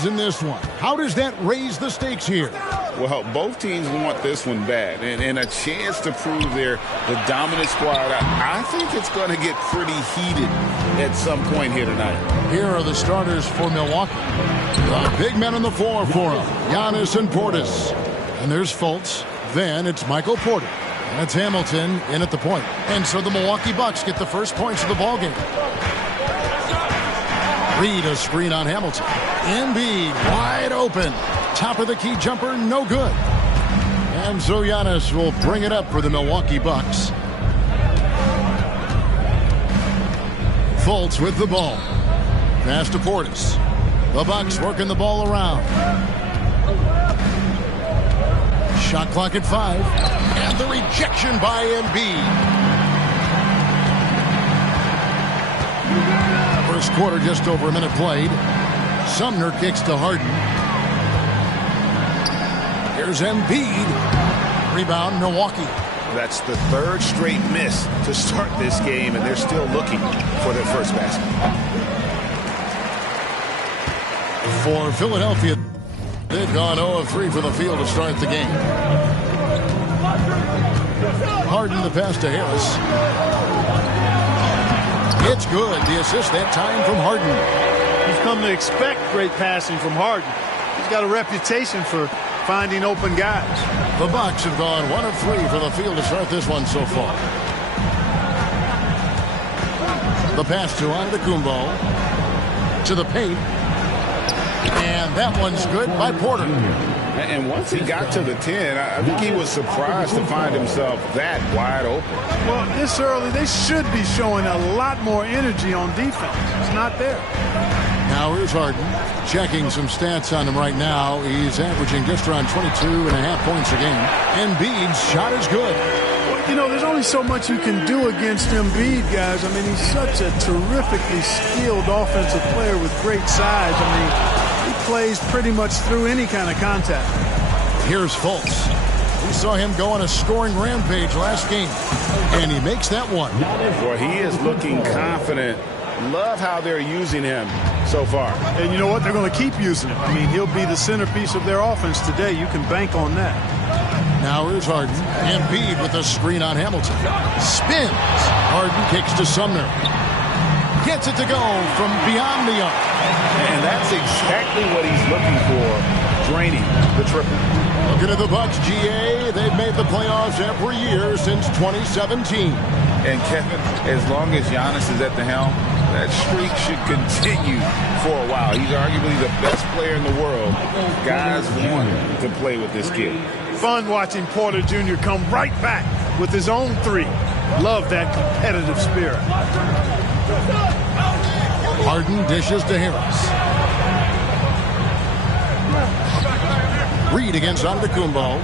leads in this one. How does that raise the stakes here? Well, both teams want this one bad, and a chance to prove they're the dominant squad. I think it's going to get pretty heated at some point here tonight. Here are the starters for Milwaukee. The big men on the floor for them, Giannis and Portis. And there's Fultz. Then it's Michael Porter. That's Hamilton in at the point. And so the Milwaukee Bucks get the first points of the ballgame. Reed, a screen on Hamilton. Embiid wide open. Top of the key jumper, no good. And so Giannis will bring it up for the Milwaukee Bucks. Fultz with the ball. Pass to Portis. The Bucks working the ball around. Shot clock at 5. And the rejection by Embiid. First quarter, just over a minute played. Sumner kicks to Harden. Here's Embiid. Rebound, Milwaukee. That's the third straight miss to start this game, and they're still looking for their first basket. For Philadelphia, they've gone 0 of 3 from the field to start the game. Harden the pass to Harris. It's good. The assist that time from Harden. You've come to expect great passing from Harden. He's got a reputation for finding open guys. The Bucks have gone 1 of 3 from the field to start this one so far. The pass to Antetokounmpo. To the paint. And that one's good by Porter. And once he got to the 10, I think he was surprised to find himself that wide open. Well, this early, they should be showing a lot more energy on defense. It's not there. Now here's Harden. Checking some stats on him right now. He's averaging just around 22.5 points a game. Embiid's shot is good. Well, you know, there's only so much you can do against Embiid, guys. I mean, he's such a terrifically skilled offensive player with great size. I mean, he plays pretty much through any kind of contact. Here's Fultz. We saw him go on a scoring rampage last game, and he makes that one. Boy, he is looking confident. Love how they're using him so far. And you know what? They're going to keep using him. I mean, he'll be the centerpiece of their offense today. You can bank on that. Now here's Harden. Embiid with a screen on Hamilton. Spins. Harden kicks to Sumner. Gets it to go from beyond the arc. And that's exactly what he's looking for, draining the triple. Looking at the Bucks, GA, they've made the playoffs every year since 2017. And Kevin, as long as Giannis is at the helm, that streak should continue for a while. He's arguably the best player in the world. Guys want to play with this kid. Fun watching Porter Jr. come right back with his own 3. Love that competitive spirit. Harden dishes to Harris. Reed against Antetokounmpo.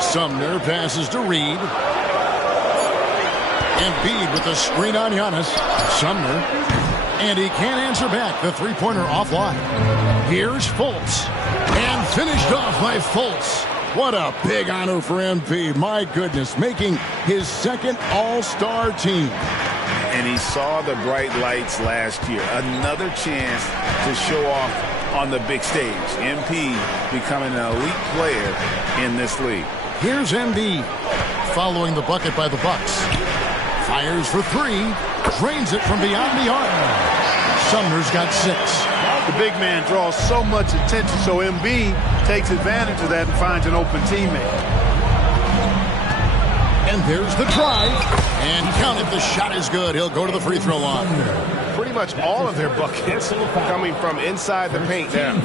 Sumner passes to Reed. Embiid with a screen on Giannis. Sumner. And he can't answer back. The three-pointer offline. Here's Fultz. And finished off by Fultz. What a big honor for MP. My goodness. Making his second All-Star team. And he saw the bright lights last year. Another chance to show off on the big stage. MP becoming an elite player in this league. Here's Embiid following the bucket by the Bucks. Fires for 3. Drains it from beyond the arc. Sumner's got 6. The big man draws so much attention, so Embiid takes advantage of that and finds an open teammate. And there's the drive. And count it, the shot is good. He'll go to the free throw line. Pretty much all of their buckets coming from inside the paint now.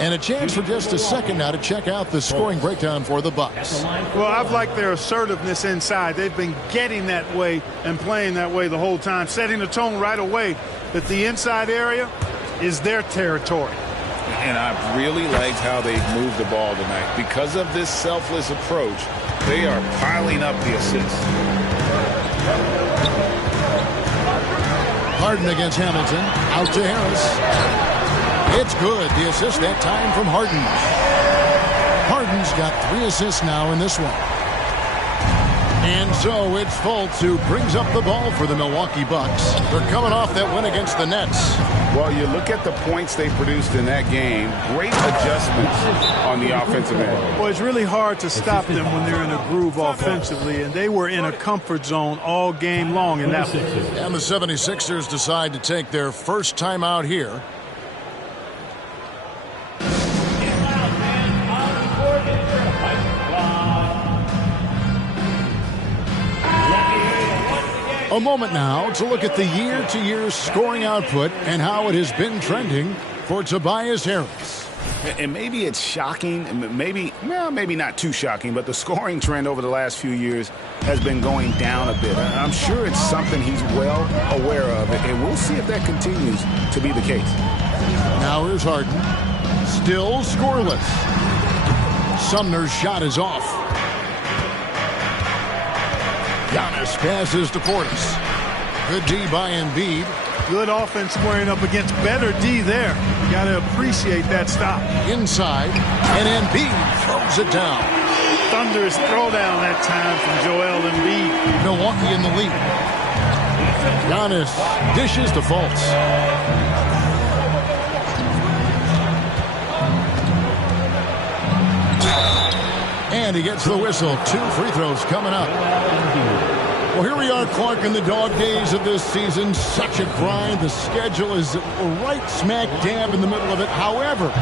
And a chance for just a second now to check out the scoring breakdown for the Bucks. Well, I've liked their assertiveness inside. They've been getting that way and playing that way the whole time, setting the tone right away that the inside area is their territory. And I've really liked how they've moved the ball tonight. Because of this selfless approach, they are piling up the assists. Harden against Hamilton. Out to Harris. It's good. The assist that time from Harden. Harden's got 3 assists now in this one. And so it's Fultz who brings up the ball for the Milwaukee Bucks. They're coming off that win against the Nets. Well, you look at the points they produced in that game. Great adjustments on the offensive end. Well, it's really hard to stop them when they're in a groove offensively, and they were in a comfort zone all game long in that one. And the 76ers decide to take their first time out here. A moment now to look at the year-to-year scoring output and how it has been trending for Tobias Harris. And maybe it's shocking, maybe not too shocking, but the scoring trend over the last few years has been going down a bit. I'm sure it's something he's well aware of, and we'll see if that continues to be the case. Now here's Harden. Still scoreless. Sumner's shot is off. Giannis passes to Portis. Good D by Embiid. Good offense squaring up against better D there. You got to appreciate that stop. Inside, and Embiid throws it down. Thunderous throwdown that time from Joel Embiid. Milwaukee in the lead. Giannis dishes to Fultz. And he gets the whistle. 2 free throws coming up. Well, here we are, Clark, in the dog days of this season. Such a grind. The schedule is right smack dab in the middle of it. However,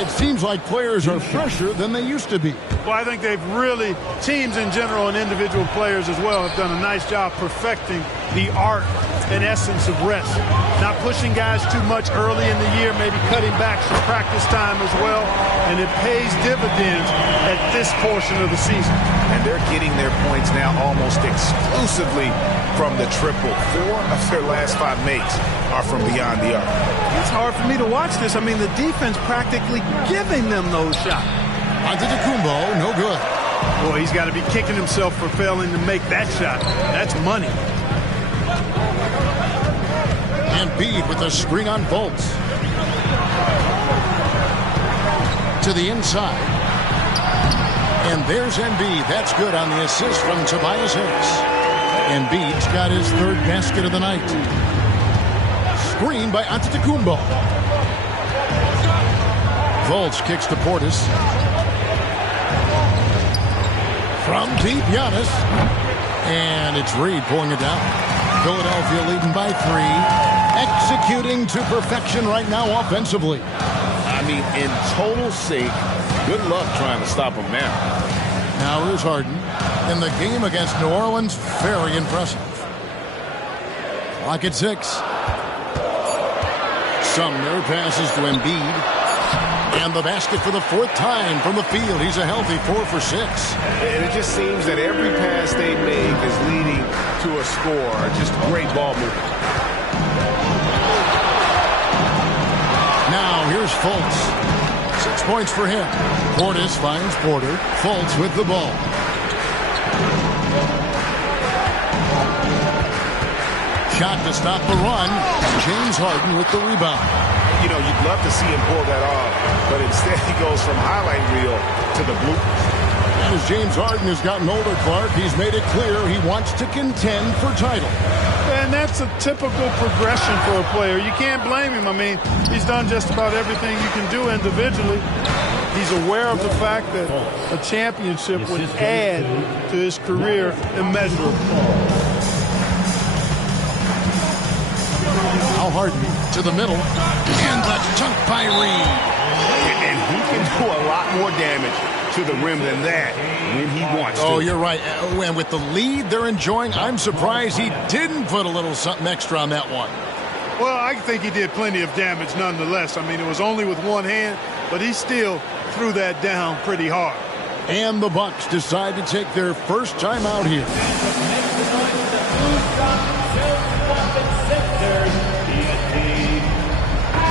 it seems like players are fresher than they used to be. Well, I think they've really, teams in general and individual players as well, have done a nice job perfecting the art and essence of rest. Not pushing guys too much early in the year, maybe cutting back some practice time as well, and it pays dividends at this portion of the season. And they're getting their points now almost exclusively from the triple. 4 of their last 5 makes are from beyond the arc. It's hard for me to watch this. I mean, the defense practically giving them those shots. Antetokounmpo, no good. Boy, he's got to be kicking himself for failing to make that shot. That's money. Embiid with a screen on Fultz. To the inside. And there's Embiid. That's good on the assist from Tobias Harris. Embiid's got his 3rd basket of the night. Screen by Antetokounmpo. Fultz kicks to Portis. From deep, Giannis. And it's Reed pulling it down. Philadelphia leading by 3. Executing to perfection right now offensively. I mean, in total sync. Good luck trying to stop him now. Now here's Harden. In the game against New Orleans, very impressive. Clock at 6. Sumner passes to Embiid. And the basket for the 4th time from the field. He's a healthy 4 for 6. And it just seems that every pass they make is leading to a score. Just great ball movement. Now here's Fultz. 6 points for him. Portis finds Porter. Fultz with the ball. Shot to stop the run. James Harden with the rebound. You know, you'd love to see him pull that off, but instead he goes from highlight reel to the bloopers. And as James Harden has gotten older, Clark, he's made it clear he wants to contend for title. And that's a typical progression for a player. You can't blame him. I mean, he's done just about everything you can do individually. He's aware of the fact that a championship would add to his career immeasurably. Now Harden to the middle. And the dunk by Reed. And he can do a lot more damage to the rim than that when he wants to. Oh, you're right. And with the lead they're enjoying, I'm surprised he didn't put a little something extra on that one. Well, I think he did plenty of damage nonetheless. I mean, it was only with one hand, but he still threw that down pretty hard. And the Bucks decide to take their first time out here.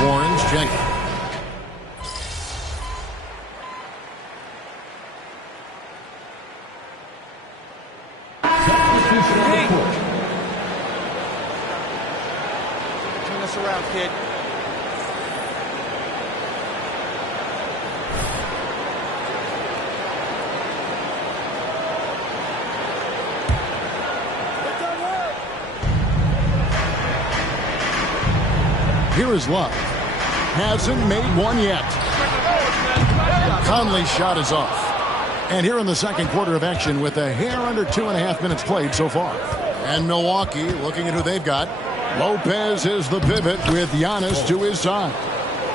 Warren's checking. Turn this around, kid. Here is Love. Hasn't made one yet. Conley's shot is off. And here in the second quarter of action with a hair under 2.5 minutes played so far. And Milwaukee looking at who they've got. Lopez is the pivot with Giannis to his side.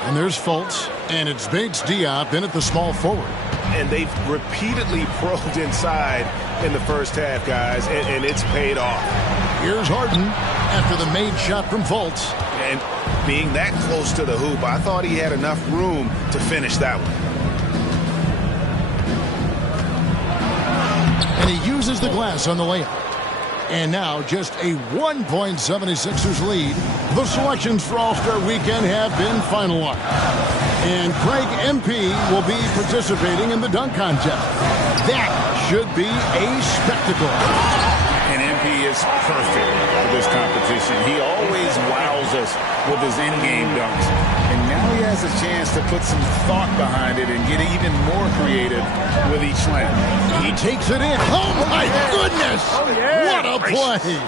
And there's Fultz. And it's Bates Diop in at the small forward. And they've repeatedly probed inside in the first half, guys, and it's paid off. Here's Harden after the made shot from Fultz. And being that close to the hoop, I thought he had enough room to finish that one. And he uses the glass on the layup. And now just a 1-point 76ers lead. The selections for All-Star Weekend have been finalized. And Craig MP will be participating in the dunk contest. That should be a spectacle. And MP is perfect for this competition. He always wows us with his in-game dunks. And now he has a chance to put some thought behind it and get even more creative with each slam. He takes it in. Oh, my goodness. Oh, yeah. What a play.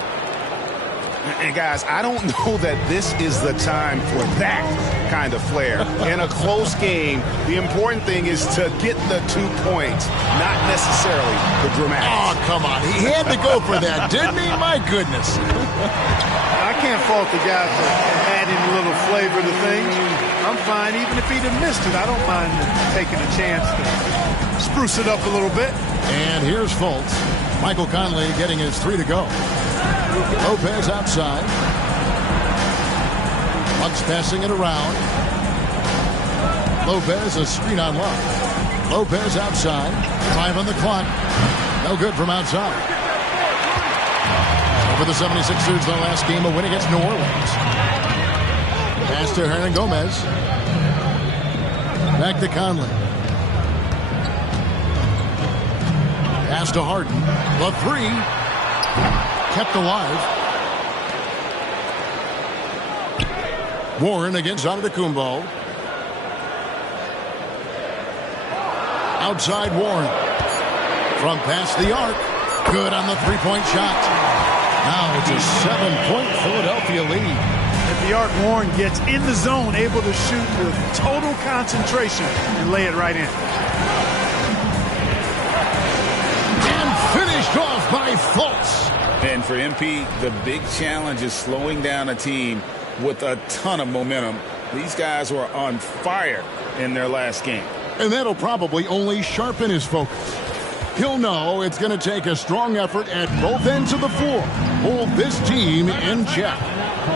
And, guys, I don't know that this is the time for that kind of flair. In a close game, the important thing is to get the 2 points, not necessarily the dramatics. Oh, come on. He had to go for that, didn't he? My goodness. I can't fault the guy for adding a little flavor to things. I'm fine. Even if he'd have missed it, I don't mind taking a chance to spruce it up a little bit. And here's Fultz. Michael Conley getting his 3 to go. Lopez outside. Bucks passing it around. Lopez a screen on Love. Lopez outside. 5 on the clock. No good from outside. For the 76ers, the last game a win against New Orleans. Pass to Hernan Gomez. Back to Conley. Pass to Harden. The 3. Kept alive. Warren against Antetokounmpo. Outside Warren. From past the arc. Good on the three-point shot. Now it's a 7-point Philadelphia lead. At the arc, Warren gets in the zone, able to shoot with total concentration and lay it right in. And finished off by Fultz. And for MP, the big challenge is slowing down a team with a ton of momentum. These guys were on fire in their last game. And that'll probably only sharpen his focus. He'll know it's going to take a strong effort at both ends of the floor. Hold this team in check.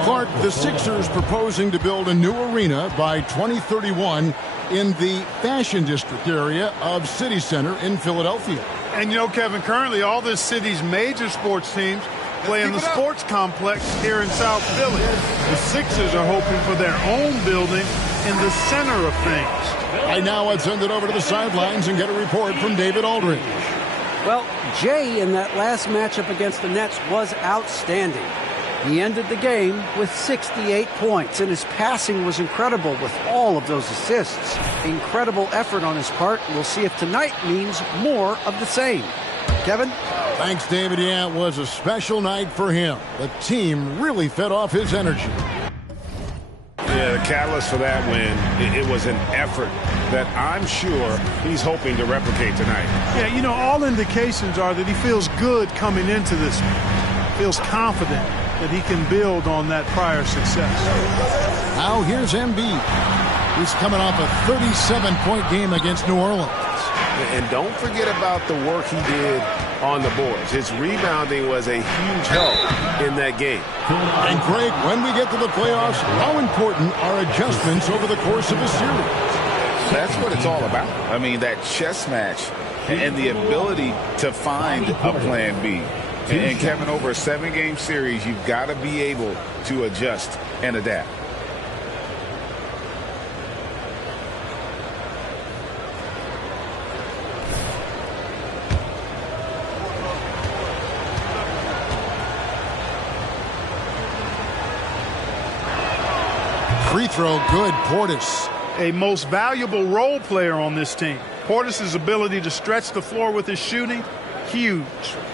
Clark, the Sixers proposing to build a new arena by 2031 in the Fashion District area of City Center in Philadelphia. And you know, Kevin, currently all this city's major sports teams play in the sports complex here in South Philly. The Sixers are hoping for their own building in the center of things. Right now, I'd send it over to the sidelines and get a report from David Aldridge. Well, Jay in that last matchup against the Nets was outstanding. He ended the game with 68 points, and his passing was incredible with all of those assists. Incredible effort on his part. We'll see if tonight means more of the same. Kevin? Thanks, David. Yeah, it was a special night for him. The team really fed off his energy. Yeah, the catalyst for that win, it was an effort that I'm sure he's hoping to replicate tonight. Yeah, you know, all indications are that he feels good coming into this one. Feels confident that he can build on that prior success. Now here's Embiid. He's coming off a 37-point game against New Orleans. And don't forget about the work he did on the boards. His rebounding was a huge help in that game. And Greg, when we get to the playoffs, how important are adjustments over the course of a series? That's what it's all about. I mean, that chess match and the ability to find a plan B. And Kevin, over a 7-game series, you've got to be able to adjust and adapt. Free throw, good, Portis. A most valuable role player on this team. Portis' ability to stretch the floor with his shooting, huge.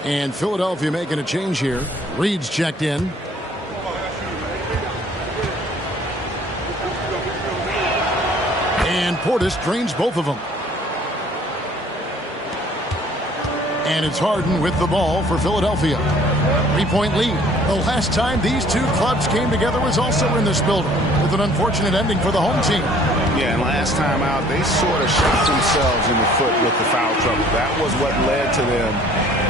And Philadelphia making a change here. Reed's checked in. And Portis drains both of them. And it's Harden with the ball for Philadelphia. 3-point lead. The last time these two clubs came together was also in this building, with an unfortunate ending for the home team. Yeah, and last time out, they sort of shot themselves in the foot with the foul trouble. That was what led to them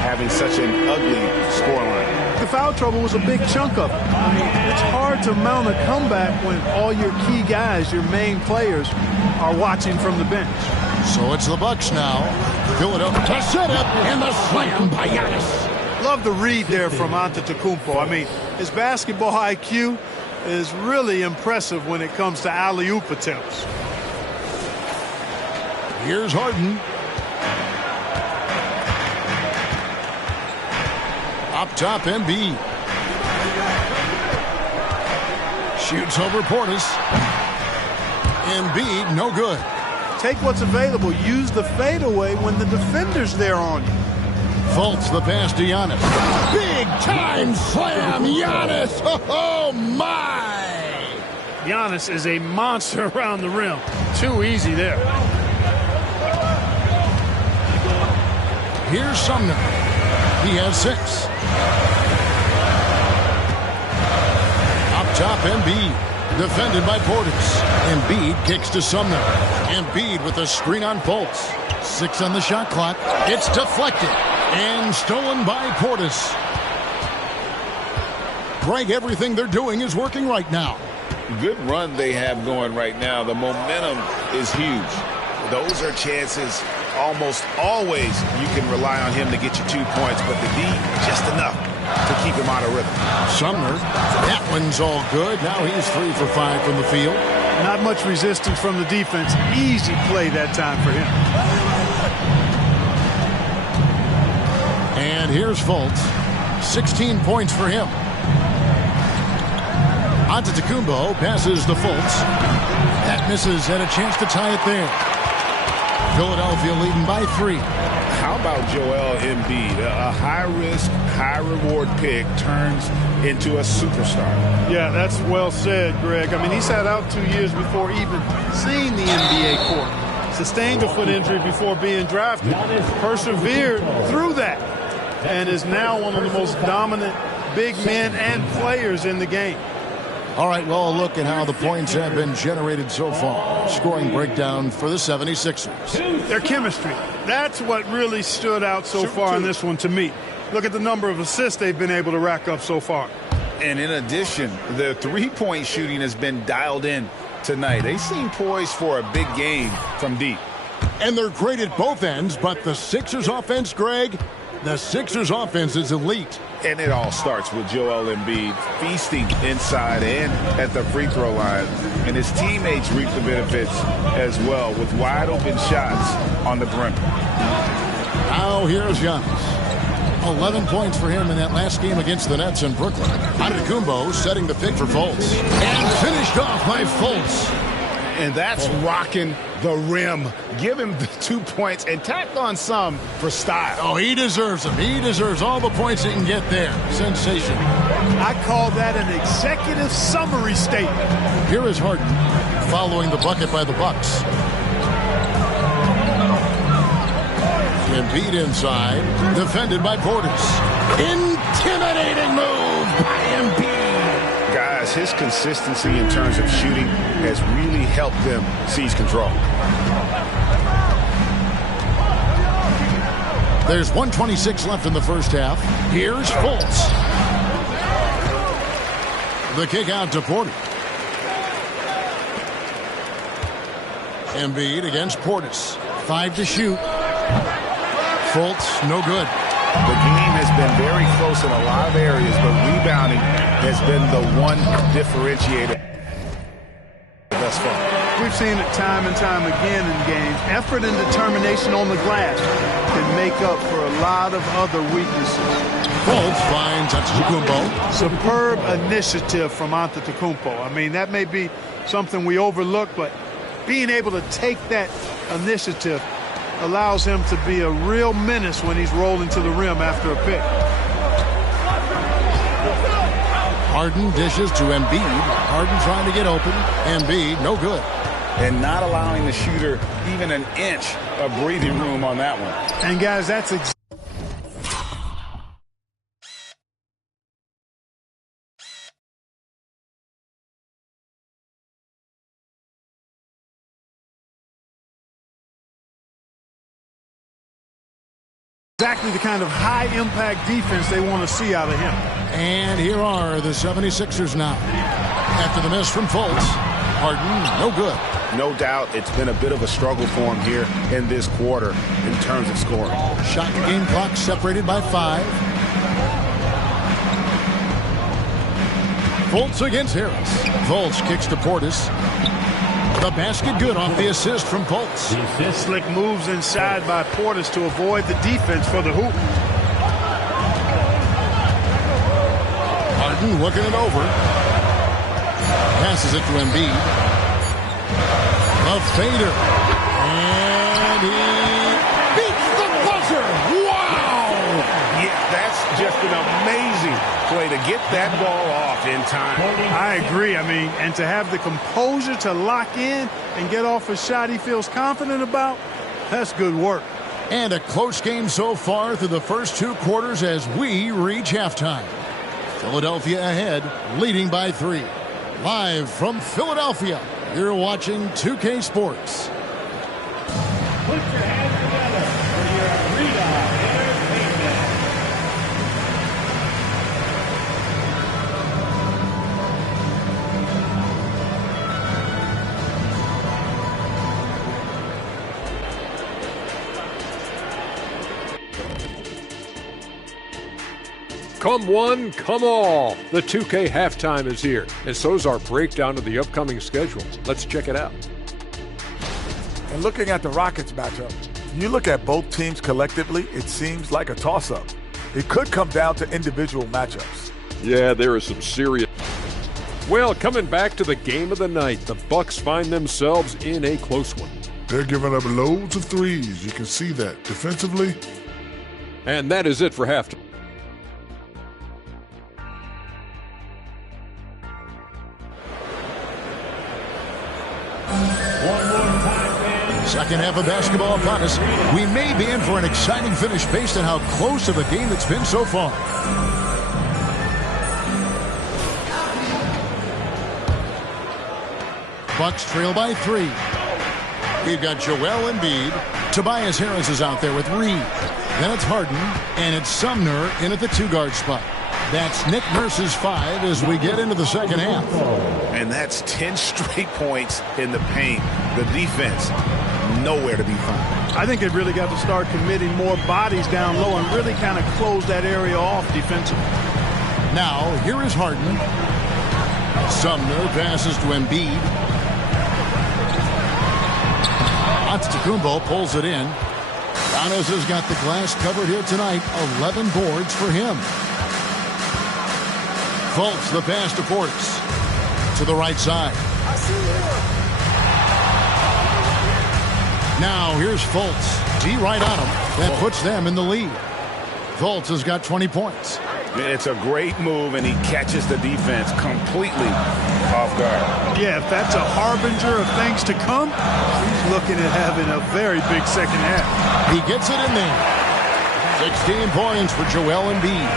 having such an ugly scoreline. The foul trouble was a big chunk of it. I mean, it's hard to mount a comeback when all your key guys, your main players, are watching from the bench. So it's the Bucks now. Philadelphia to set up, and the slam by Giannis. Love the read there from Antetokounmpo. I mean, his basketball IQ is really impressive when it comes to alley-oop attempts. Here's Harden. Up top, Embiid. Shoots over Portis. Embiid, no good. Take what's available. Use the fadeaway when the defender's there on you. Fultz the pass to Giannis. Big time slam, Giannis. Oh my! Giannis is a monster around the rim. Too easy there. Here's Sumner. He has 6. Up top, Embiid. Defended by Portis. Embiid kicks to Sumner. Embiid with a screen on Fultz. 6 on the shot clock. It's deflected and stolen by Portis. Greg, everything they're doing is working right now. Good run they have going right now. The momentum is huge. Those are chances almost always you can rely on him to get you 2 points, but the D, just enough to keep him out of rhythm. Sumner, that one's all good. Now he's 3 for 5 from the field. Not much resistance from the defense. Easy play that time for him. And here's Fultz. 16 points for him. Antetokounmpo passes to Fultz. That misses, and a chance to tie it there. Philadelphia leading by 3. How about Joel Embiid? A high-risk, high-reward pick turns into a superstar. Yeah, that's well said, Greg. I mean, he sat out 2 years before even seeing the NBA court. Sustained a foot injury before being drafted. Persevered through that. And is now one of the most dominant big men and players in the game. All right, well, a look at how the points have been generated so far. Scoring breakdown for the 76ers. Their chemistry. That's what really stood out so far in this one to me. Look at the number of assists they've been able to rack up so far. And in addition, their three-point shooting has been dialed in tonight. They seem poised for a big game from deep. And they're great at both ends, but the Sixers offense, Greg, the Sixers offense is elite. And it all starts with Joel Embiid feasting inside and at the free throw line. And his teammates reap the benefits as well with wide open shots on the perimeter. Now here's Giannis. 11 points for him in that last game against the Nets in Brooklyn. Antetokounmpo setting the pick for Fultz. And finished off by Fultz. And that's rocking the rim. Give him the 2 points and tack on some for style. Oh, he deserves them. He deserves all the points he can get there. Sensational. I call that an executive summary statement. Here is Harden following the bucket by the Bucks. Embiid inside, defended by Portis. Intimidating move by Embiid. Guys, his consistency in terms of shooting has really helped them seize control. There's 1:26 left in the first half. Here's Fultz. The kick out to Porter. Embiid against Portis. 5 to shoot. Fultz, no good. The game has been very close in a lot of areas, but rebounding has been the one differentiator thus far. We've seen it time and time again in games. Effort and determination on the glass can make up for a lot of other weaknesses. Fultz finds Antetokounmpo. Superb initiative from Antetokounmpo. I mean, that may be something we overlook, but being able to take that initiative allows him to be a real menace when he's rolling to the rim after a pick. Harden dishes to Embiid. Harden trying to get open. Embiid, no good. and not allowing the shooter even an inch of breathing room on that one. And, guys, that's exactly the kind of high-impact defense they want to see out of him. And here are the 76ers now. After the miss from Fultz, Harden, no good. No doubt it's been a bit of a struggle for him here in this quarter in terms of scoring. Shot game clock separated by 5. Fultz against Harris. Fultz kicks to Portis. The basket good off the assist from Fultz. Slick moves inside by Portis to avoid the defense for the hoop. Harden looking it over. Passes it to Embiid. A fader. And he beats the buzzer. Wow! Yeah, that's just an amazing play to get that ball off in time. I agree. I mean, and to have the composure to lock in and get off a shot he feels confident about, that's good work. And a close game so far through the first 2 quarters as we reach halftime. Philadelphia ahead, leading by 3. Live from Philadelphia, you're watching 2K Sports. Put your hands together for your Rita Entertainment. Come one, come all. The 2K halftime is here, and so's our breakdown of the upcoming schedule. Let's check it out. And looking at the Rockets matchup, you look at both teams collectively, it seems like a toss-up. It could come down to individual matchups. Yeah, there is some serious. Well, coming back to the game of the night, the Bucks find themselves in a close one. They're giving up loads of threes. You can see that defensively. And that is it for halftime. Second half of basketball upon us. We may be in for an exciting finish based on how close of a game it's been so far. Bucks trail by 3. We've got Joel Embiid. Tobias Harris is out there with Reed. Then it's Harden, and it's Sumner in at the 2-guard spot. That's Nick Nurse's 5 as we get into the second half. And that's 10 straight points in the paint. The defense, nowhere to be found. I think they've really got to start committing more bodies down low and really kind of close that area off defensively. Now, here is Harden. Sumner passes to Embiid. Antetokounmpo pulls it in. Giannis has got the glass covered here tonight. 11 boards for him. Fultz, the pass to Portis. To the right side. Now here's Fultz. D right on him. That puts them in the lead. Fultz has got 20 points. It's a great move, and he catches the defense completely off guard. Yeah, if that's a harbinger of things to come, he's looking at having a very big second half. He gets it in there. 16 points for Joel Embiid.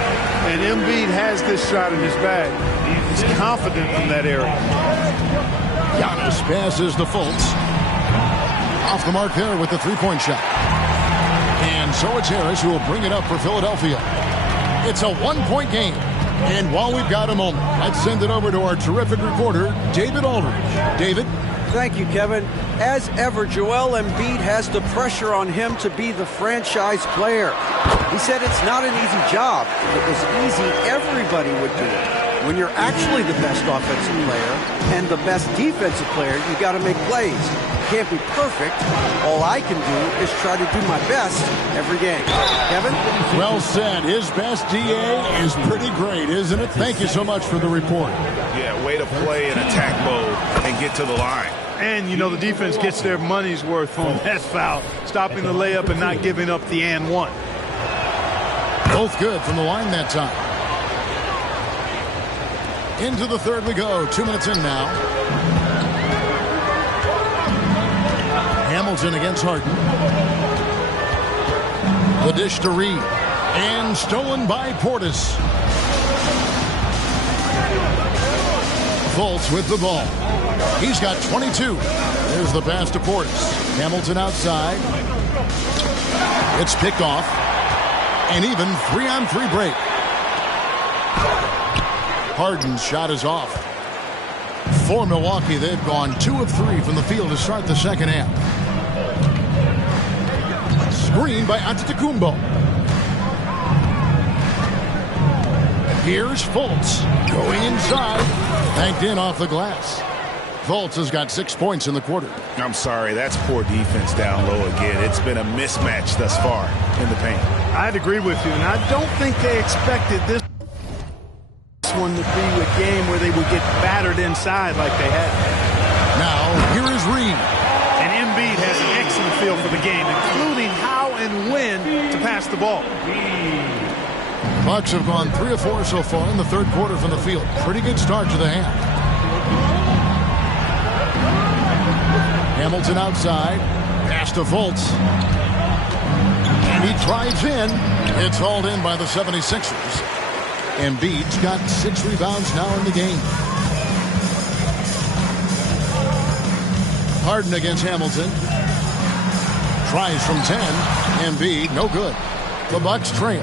And Embiid has this shot in his bag. He's confident from that area. Giannis passes to Fultz. Off the mark there with the 3-point shot. And so it's Harris who will bring it up for Philadelphia. It's a 1-point game. And while we've got a moment, let's send it over to our terrific reporter, David Aldridge. David? Thank you, Kevin. As ever, Joel Embiid has the pressure on him to be the franchise player. He said it's not an easy job. If it was easy, everybody would do it. When you're actually the best offensive player and the best defensive player, you got to make plays. Can't be perfect. All I can do is try to do my best every game. Kevin? Well said. His best DA is pretty great, isn't it? Thank you so much for the report. Yeah, way to play in attack mode and get to the line. And, you know, the defense gets their money's worth on that foul, stopping the layup and not giving up the and one. Both good from the line that time. Into the third we go. 2 minutes in now. Hamilton against Harden. The dish to Reed. And stolen by Portis. Fultz with the ball. He's got 22. There's the pass to Portis. Hamilton outside. It's picked off. And even 3-on-3 break. Harden's shot is off. For Milwaukee, they've gone 2 of 3 from the field to start the second half. Screen by Antetokounmpo. Here's Fultz going inside. Banked in off the glass. Fultz has got 6 points in the quarter. I'm sorry, that's poor defense down low again. It's been a mismatch thus far in the paint. I'd agree with you, and I don't think they expected this one to be a game where they would get battered inside like they had. Now, here is Reed. And Embiid has an excellent feel for the game, including how and when to pass the ball. Bucks have gone 3 of 4 so far in the third quarter from the field. Pretty good start to the half. Hamilton outside. Pass to Fultz. And he drives in. It's hauled in by the 76ers. Embiid's got 6 rebounds now in the game. Harden against Hamilton. Tries from 10. Embiid, no good. The Bucks trail.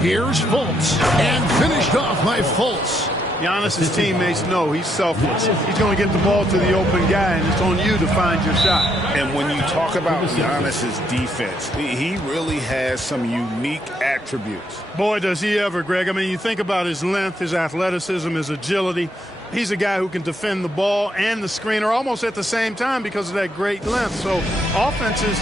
Here's Fultz. And finished off by Fultz. Giannis' teammates know he's selfless. He's going to get the ball to the open guy, and it's on you to find your shot. And when you talk about Giannis' defense, he really has some unique attributes. Boy, does he ever, Greg. I mean, you think about his length, his athleticism, his agility. He's a guy who can defend the ball and the screener almost at the same time because of that great length. So offenses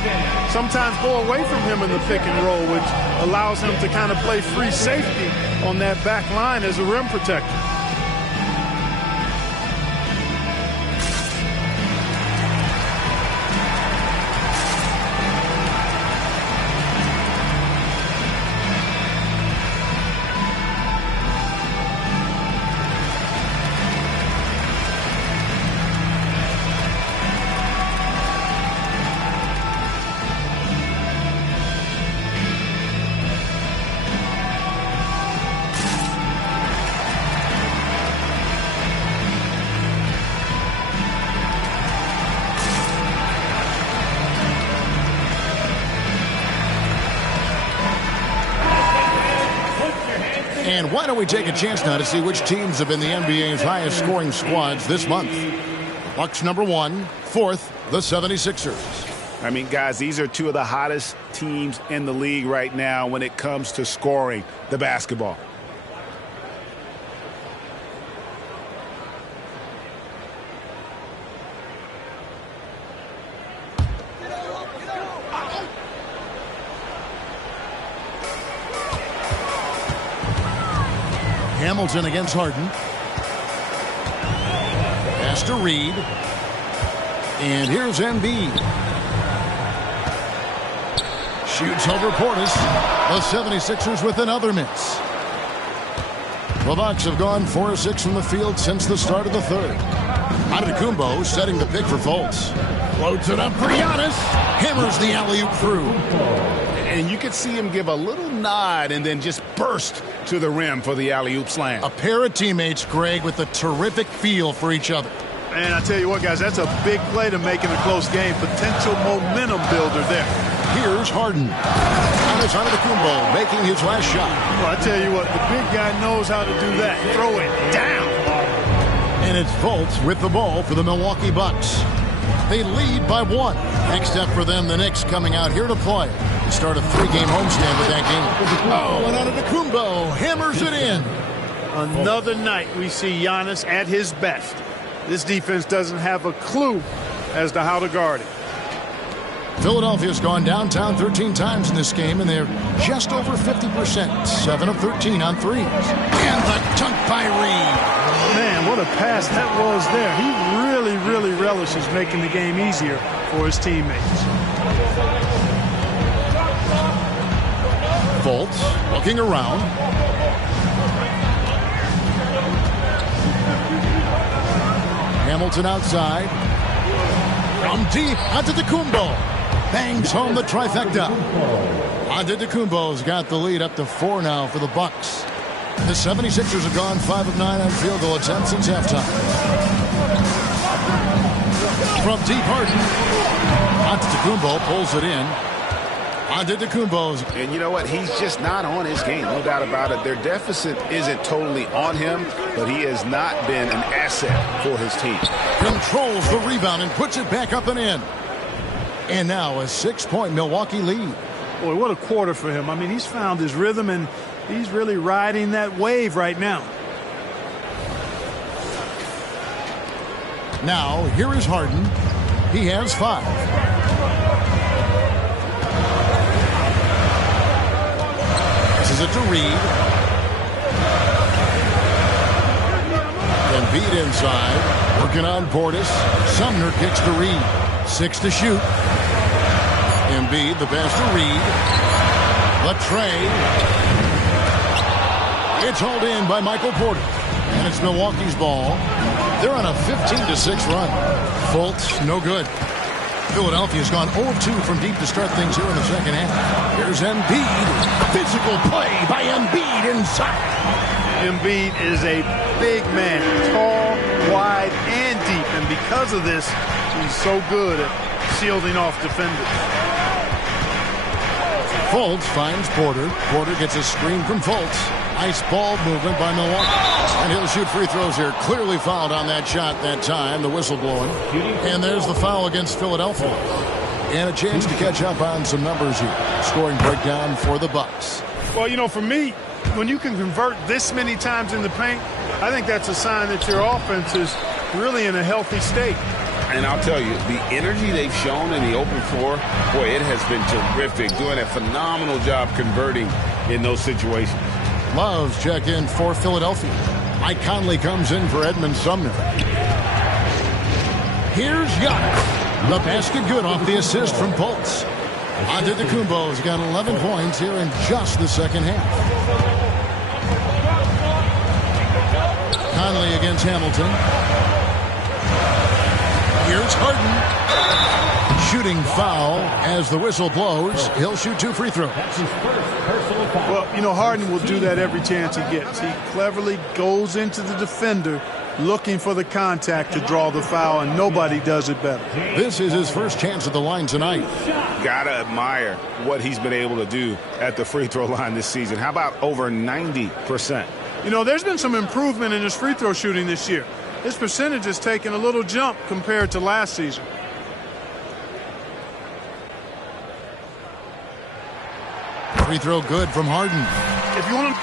sometimes go away from him in the pick and roll, which allows him to kind of play free safety on that back line as a rim protector. And why don't we take a chance now to see which teams have been the NBA's highest scoring squads this month. Bucks number 1, 4th, the 76ers. I mean, guys, these are 2 of the hottest teams in the league right now when it comes to scoring the basketball. Hamilton against Harden. Pass to Reed. And here's Embiid. Shoots over Portis. The 76ers with another miss. The Bucks have gone 4 of 6 from the field since the start of the third. Antetokounmpo setting the pick for Fultz. Floats it up for Giannis. Hammers the alley-oop through. And you could see him give a little nod and then just burst to the rim for the alley-oop slam. A pair of teammates, Greg, with a terrific feel for each other. And I tell you what, guys, that's a big play to make in a close game. Potential momentum builder there. Here's Harden. Giannis Antetokounmpo making his last shot. Well, I tell you what, the big guy knows how to do that. Throw it down. And it's Fultz with the ball for the Milwaukee Bucks. They lead by 1. Next step for them, the Knicks coming out here to play. They start a 3-game homestand with that game. Oh, and Antetokounmpo hammers it in. Another night we see Giannis at his best. This defense doesn't have a clue as to how to guard it. Philadelphia's gone downtown 13 times in this game, and they're just over 50%. 7 of 13 on threes. And the dunk by Reed. Man, what a pass that was there. He really relishes making the game easier for his teammates. Fultz looking around. Hamilton outside. From deep, Antetokounmpo bangs home the trifecta. Antetokounmpo's got the lead up to 4 now for the Bucks. The 76ers have gone 5 of 9 on field goal attempts since halftime. From deep, Harden. Antetokounmpo pulls it in. Antetokounmpo's. And you know what? He's just not on his game. No doubt about it. Their deficit isn't totally on him, but he has not been an asset for his team. Controls the rebound and puts it back up and in. And now a 6-point Milwaukee lead. Boy, what a quarter for him. I mean, he's found his rhythm, and he's really riding that wave right now. Now, here is Harden. He has 5. Passes it to Reed. Embiid inside. Working on Portis. Sumner kicks to Reed. 6 to shoot. Embiid, the pass to Reed. Latrey. It's hauled in by Michael Porter. And it's Milwaukee's ball. They're on a 15-6 run. Fultz, no good. Philadelphia's gone 0-2 from deep to start things here in the second half. Here's Embiid. Physical play by Embiid inside. Embiid is a big man, tall, wide, and deep. And because of this, he's so good at shielding off defenders. Fultz finds Porter. Porter gets a screen from Fultz. Nice ball movement by Milwaukee. And he'll shoot free throws here. Clearly fouled on that shot that time. The whistle blowing. And there's the foul against Philadelphia. And a chance to catch up on some numbers here. Scoring breakdown for the Bucks. Well, you know, for me, when you can convert this many times in the paint, I think that's a sign that your offense is really in a healthy state. And I'll tell you, the energy they've shown in the open floor, boy, it has been terrific. Doing a phenomenal job converting in those situations. Loves check in for Philadelphia. Mike Conley comes in for Edmund Sumner. Here's Giannis. The basket good off the assist from Fultz. Antetokounmpo's got 11 points here in just the second half. Conley against Hamilton. Here's Harden. Shooting foul as the whistle blows. He'll shoot 2 free throws. Well, you know, Harden will do that every chance he gets. He cleverly goes into the defender looking for the contact to draw the foul, and nobody does it better. This is his first chance at the line tonight. Gotta admire what he's been able to do at the free throw line this season. How about over 90%? You know, there's been some improvement in his free throw shooting this year. His percentage has taken a little jump compared to last season. Free throw good from Harden. If you want to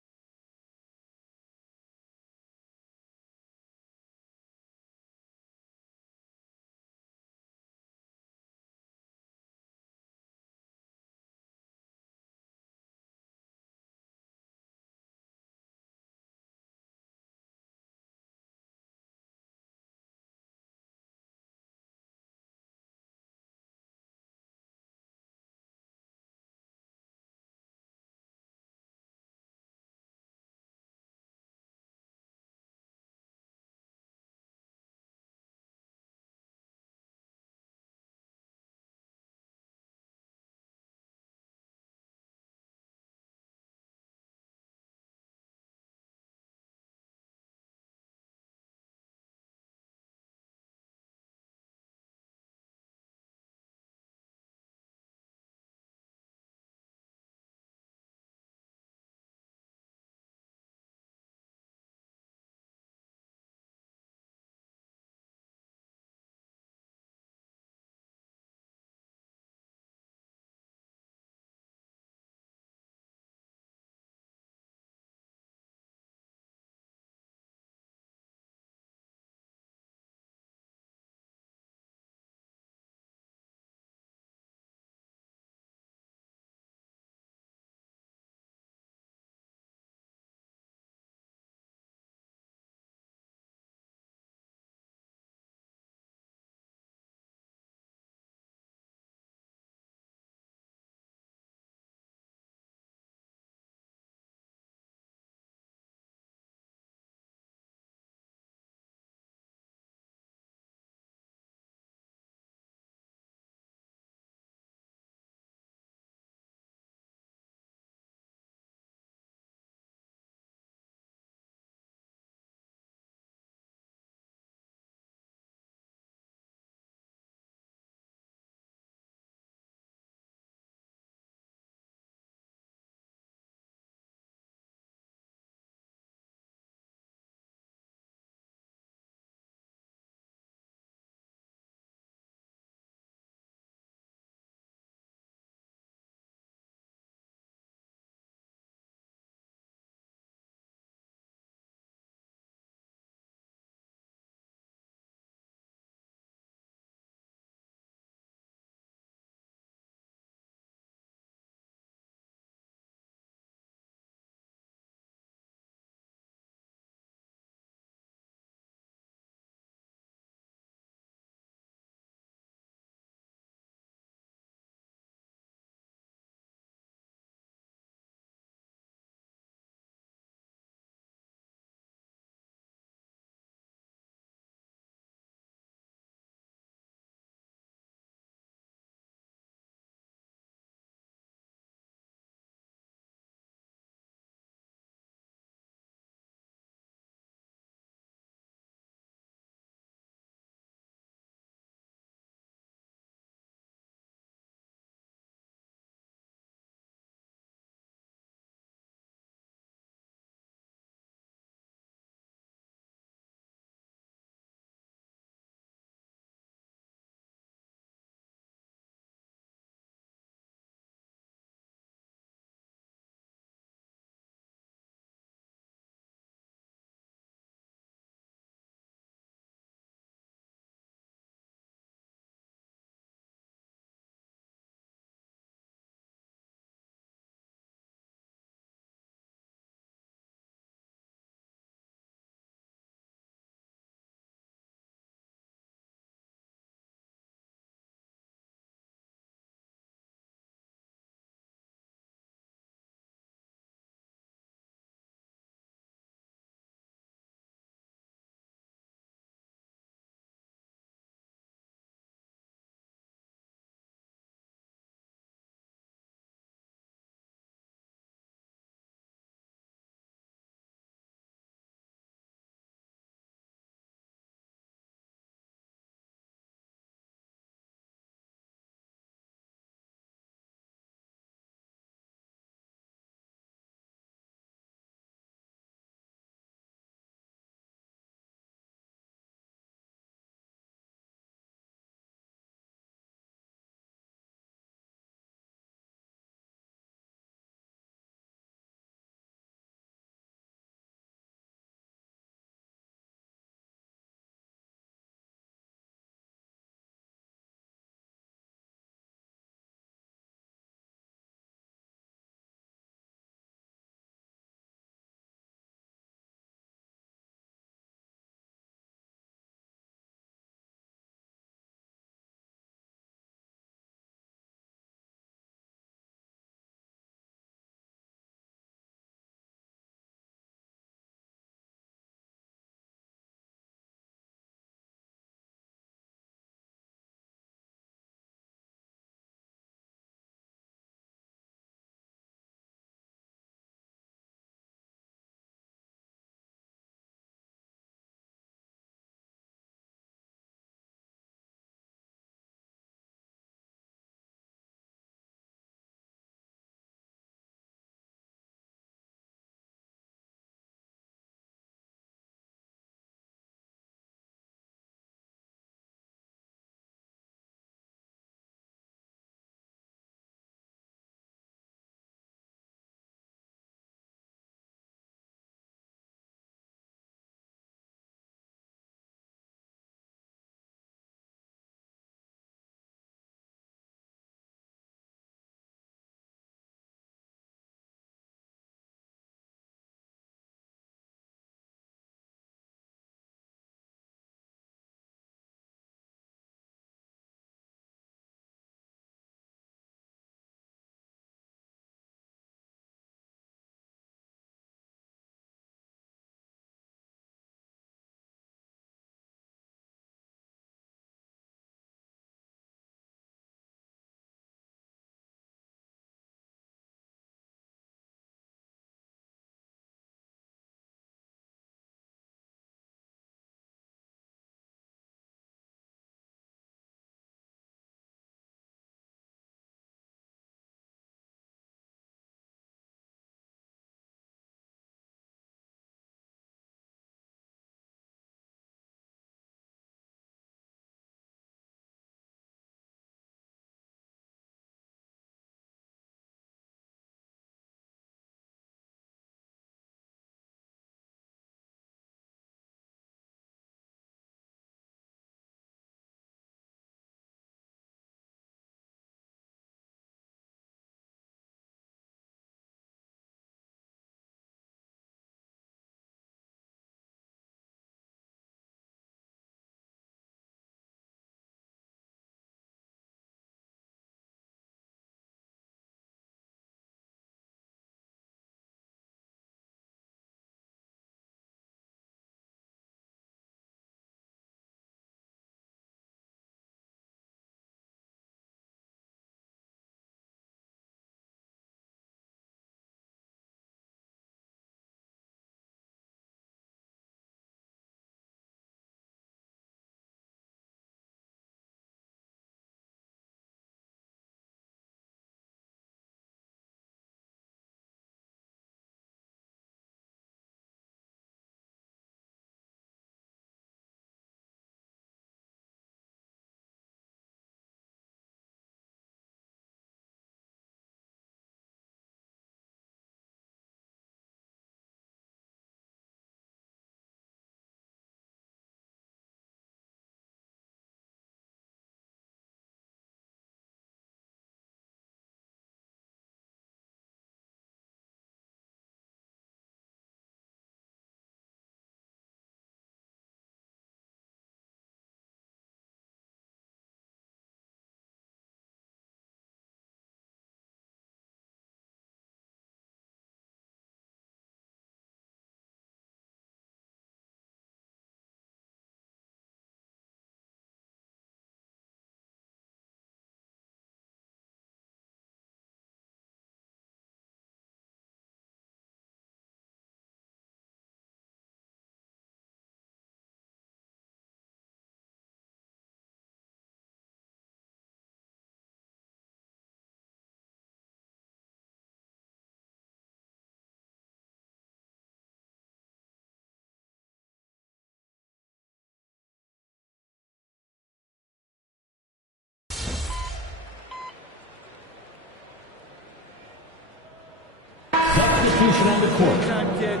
substitution on the court. Good time, kid.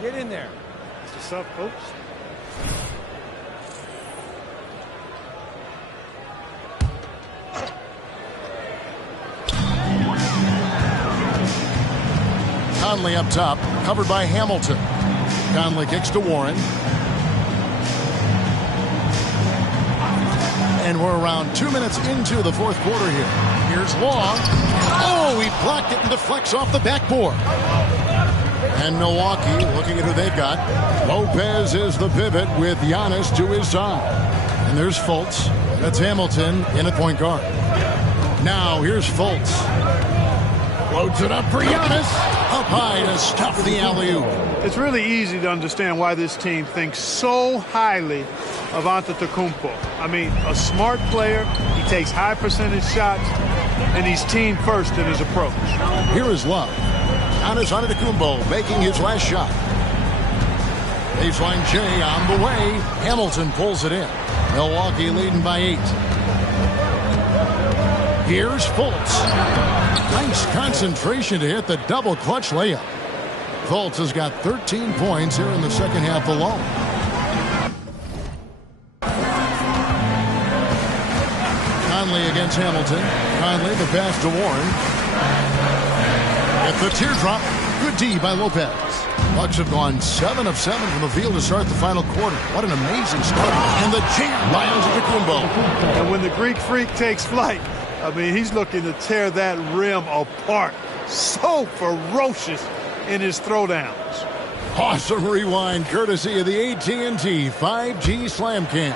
Get in there. What's up, folks? Conley up top, covered by Hamilton. Conley kicks to Warren. And we're around 2 minutes into the fourth quarter here. Here's Long. Oh, he blocked it and deflects off the backboard. And Milwaukee, looking at who they've got. Lopez is the pivot with Giannis to his side. And there's Fultz. That's Hamilton in at point guard. Now here's Fultz. Loads it up for Giannis. Up high to stuff the alley-oop. It's really easy to understand why this team thinks so highly of Antetokounmpo. I mean, a smart player, he takes high percentage shots, and he's team first in his approach. Here is Love. Giannis Antetokounmpo making his last shot. Baseline J on the way. Hamilton pulls it in. Milwaukee leading by 8. Here's Fultz. Nice concentration to hit the double clutch layup. Fultz has got 13 points here in the second half alone. Conley against Hamilton. Conley the pass to Warren. At the teardrop. Good D by Lopez. Bucks have gone 7 of 7 from the field to start the final quarter. What an amazing start. And the jam by Antetokounmpo. And when the Greek Freak takes flight, I mean, he's looking to tear that rim apart. So ferocious in his throwdowns. Awesome rewind courtesy of the AT&T 5G Slam Cam.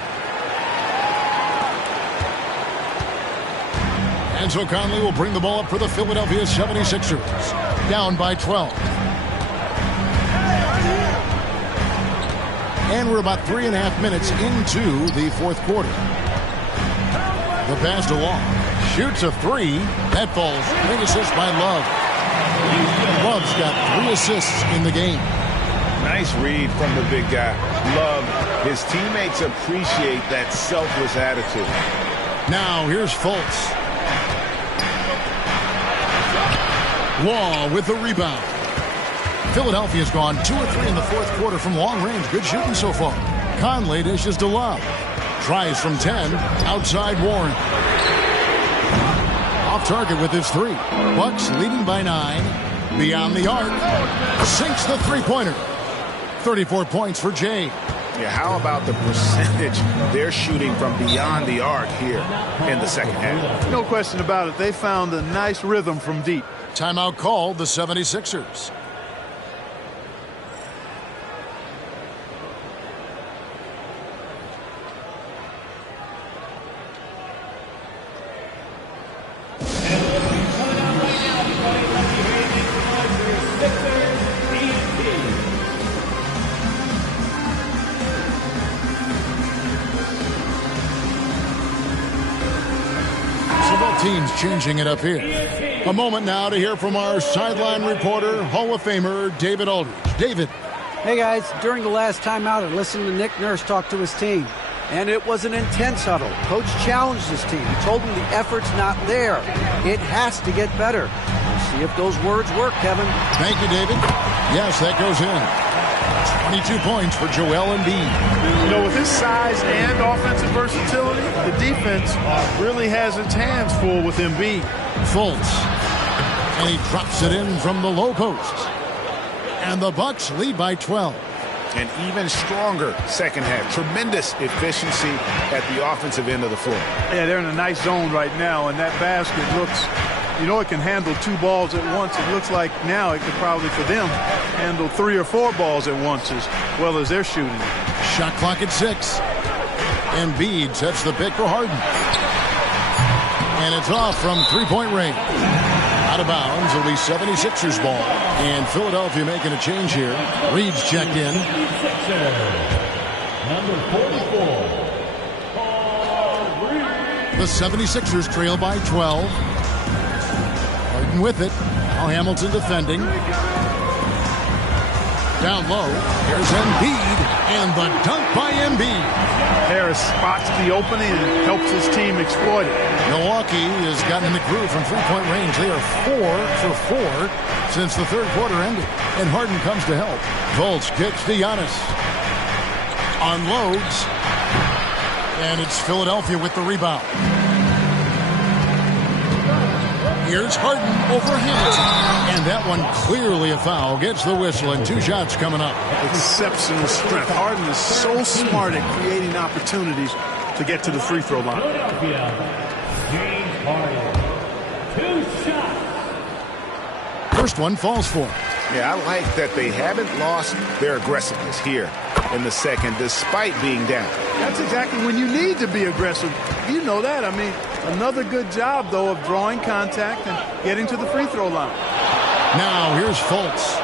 And so Conley will bring the ball up for the Philadelphia 76ers. Down by 12. And we're about 3.5 minutes into the fourth quarter. The pass to Long. Shoots a 3. That falls. Big assist by Love. Love's got 3 assists in the game. Nice read from the big guy. Love. His teammates appreciate that selfless attitude. Now here's Fultz. Wall with the rebound. Philadelphia's gone 2 or 3 in the fourth quarter from long range. Good shooting so far. Conley dishes to Love. Tries from 10. Outside Warren. Off target with his 3. Bucks leading by 9. Beyond the arc. Sinks the three-pointer. 34 points for Jay. Yeah, how about the percentage they're shooting from beyond the arc here in the second half? No question about it. They found a nice rhythm from deep. Timeout called the 76ers. Teams changing it up here. A moment now to hear from our sideline reporter, Hall of Famer David Aldridge. David. Hey guys, during the last timeout, I listened to Nick Nurse talk to his team, and it was an intense huddle. Coach challenged his team. He told them the effort's not there. It has to get better. We'll see if those words work, Kevin. Thank you, David. Yes, that goes in. 22 points for Joel Embiid. You know, with his size and offensive versatility, the defense really has its hands full with Embiid. Fultz. And he drops it in from the low post. And the Bucks lead by 12. An even stronger second half. Tremendous efficiency at the offensive end of the floor. Yeah, they're in a nice zone right now, and that basket looks, you know, it can handle 2 balls at once. It looks like now it could probably, for them, handle 3 or 4 balls at once as well as they're shooting. Shot clock at 6. Embiid sets the pick for Harden. And it's off from three-point range. Out of bounds. It'll be 76ers ball. And Philadelphia making a change here. Reed's checked in. Number 44. The 76ers trail by 12. Harden with it. Now Hamilton defending. Down low, here's Embiid, and the dunk by Embiid. Harris spots the opening and helps his team exploit it. Milwaukee has gotten in the groove from three-point range. They are 4 for 4 since the third quarter ended. And Harden comes to help. Fultz kicks to Giannis. Unloads. And it's Philadelphia with the rebound. Here's Harden over Hamilton. And that one clearly a foul. Gets the whistle and 2 shots coming up. Exceptional strength. Harden is so smart at creating opportunities to get to the free throw line. James Harden. 2 shots. First one falls for him. Yeah, I like that they haven't lost their aggressiveness here in the second despite being down. That's exactly when you need to be aggressive. You know that. I mean, another good job, though, of drawing contact and getting to the free throw line. Now here's Fultz.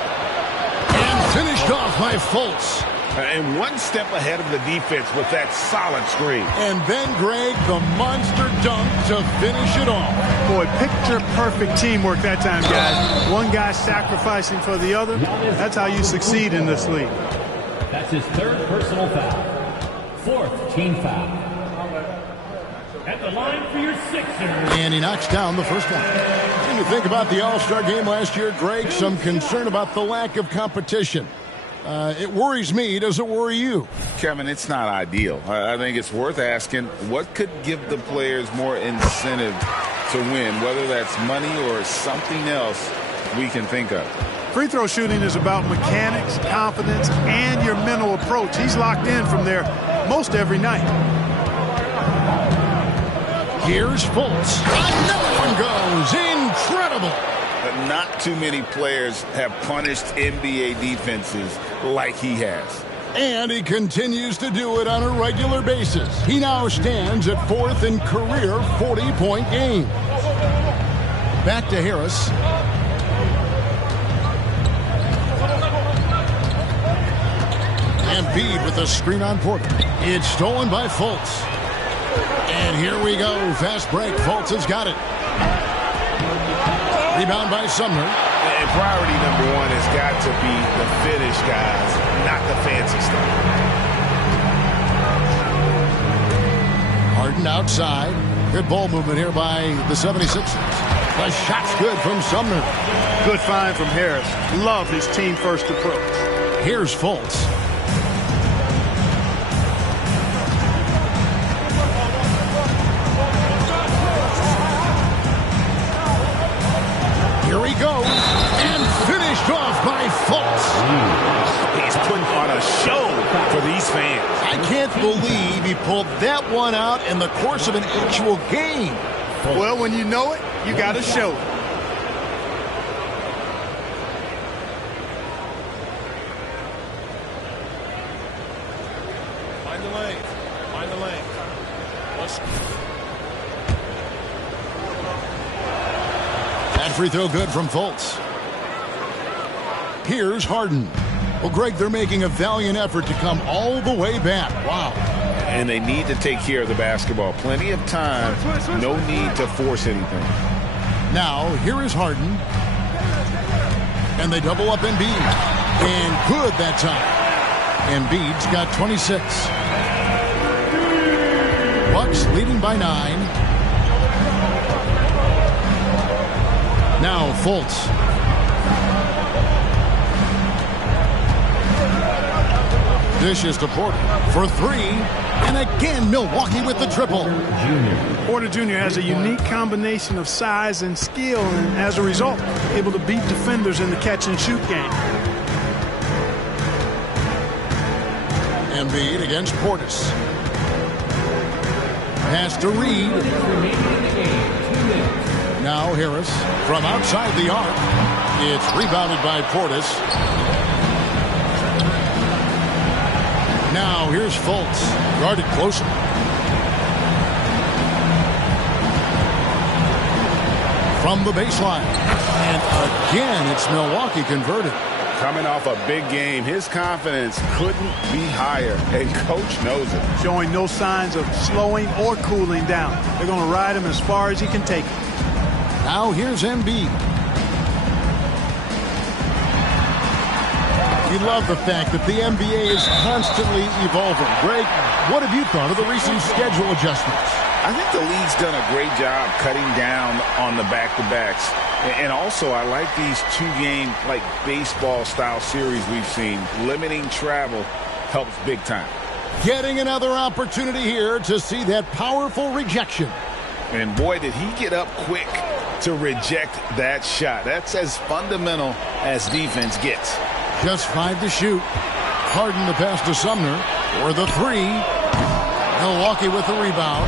And finished off by Fultz. And one step ahead of the defense with that solid screen. And then Greg, the monster dunk to finish it off. Boy, picture-perfect teamwork that time, guys. One guy sacrificing for the other. That's how you succeed in this league. That's his 3rd personal foul. 4th team foul. At the line for your Sixers. And he knocks down the first one. When you think about the All-Star game last year, Greg, some concern about the lack of competition. It worries me. Does it worry you? Kevin, it's not ideal. I think it's worth asking what could give the players more incentive to win, whether that's money or something else we can think of. Free throw shooting is about mechanics, confidence, and your mental approach. He's locked in from there most every night. Here's Fultz. Another one goes. Incredible. But not too many players have punished NBA defenses like he has. And he continues to do it on a regular basis. He now stands at 4th in career 40-point games. Back to Harris. Embiid with the screen on Porter. It's stolen by Fultz. And here we go. Fast break. Fultz has got it. Rebound by Sumner. And priority number 1 has got to be the finish, guys, not the fancy stuff. Harden outside. Good ball movement here by the 76ers. The shot's good from Sumner. Good find from Harris. Love his team-first approach. Here's Fultz. Here he goes, and finished off by Fultz. He's putting on a show for these fans. I can't believe he pulled that one out in the course of an actual game. Well, when you know it, you got to show it. Find the lane. Find the lane. That free throw good from Fultz. Here's Harden. Well, Greg, they're making a valiant effort to come all the way back. Wow. And they need to take care of the basketball. Plenty of time. No need to force anything. Now, here is Harden. And they double up Embiid. And good that time. Embiid's got 26. Bucks leading by 9. Now Fultz. Dishes to Porter for 3. And again, Milwaukee with the triple. Porter Jr. has a unique combination of size and skill, and as a result, able to beat defenders in the catch-and-shoot game. Embiid against Portis. Pass to Reed. Now Harris from outside the arc. It's rebounded by Portis. Now here's Fultz. Guarded closer. From the baseline. And again, it's Milwaukee converted. Coming off a big game, his confidence couldn't be higher, and Coach knows it. Showing no signs of slowing or cooling down. They're going to ride him as far as he can take him. Now here's Embiid. We love the fact that the NBA is constantly evolving. Greg, what have you thought of the recent schedule adjustments? I think the league's done a great job cutting down on the back-to-backs. And also, I like these two-game, like baseball-style series we've seen. Limiting travel helps big time. Getting another opportunity here to see that powerful rejection. And boy, did he get up quick to reject that shot. That's as fundamental as defense gets. Just 5 to shoot. Harden the pass to Sumner for the 3. Milwaukee with the rebound.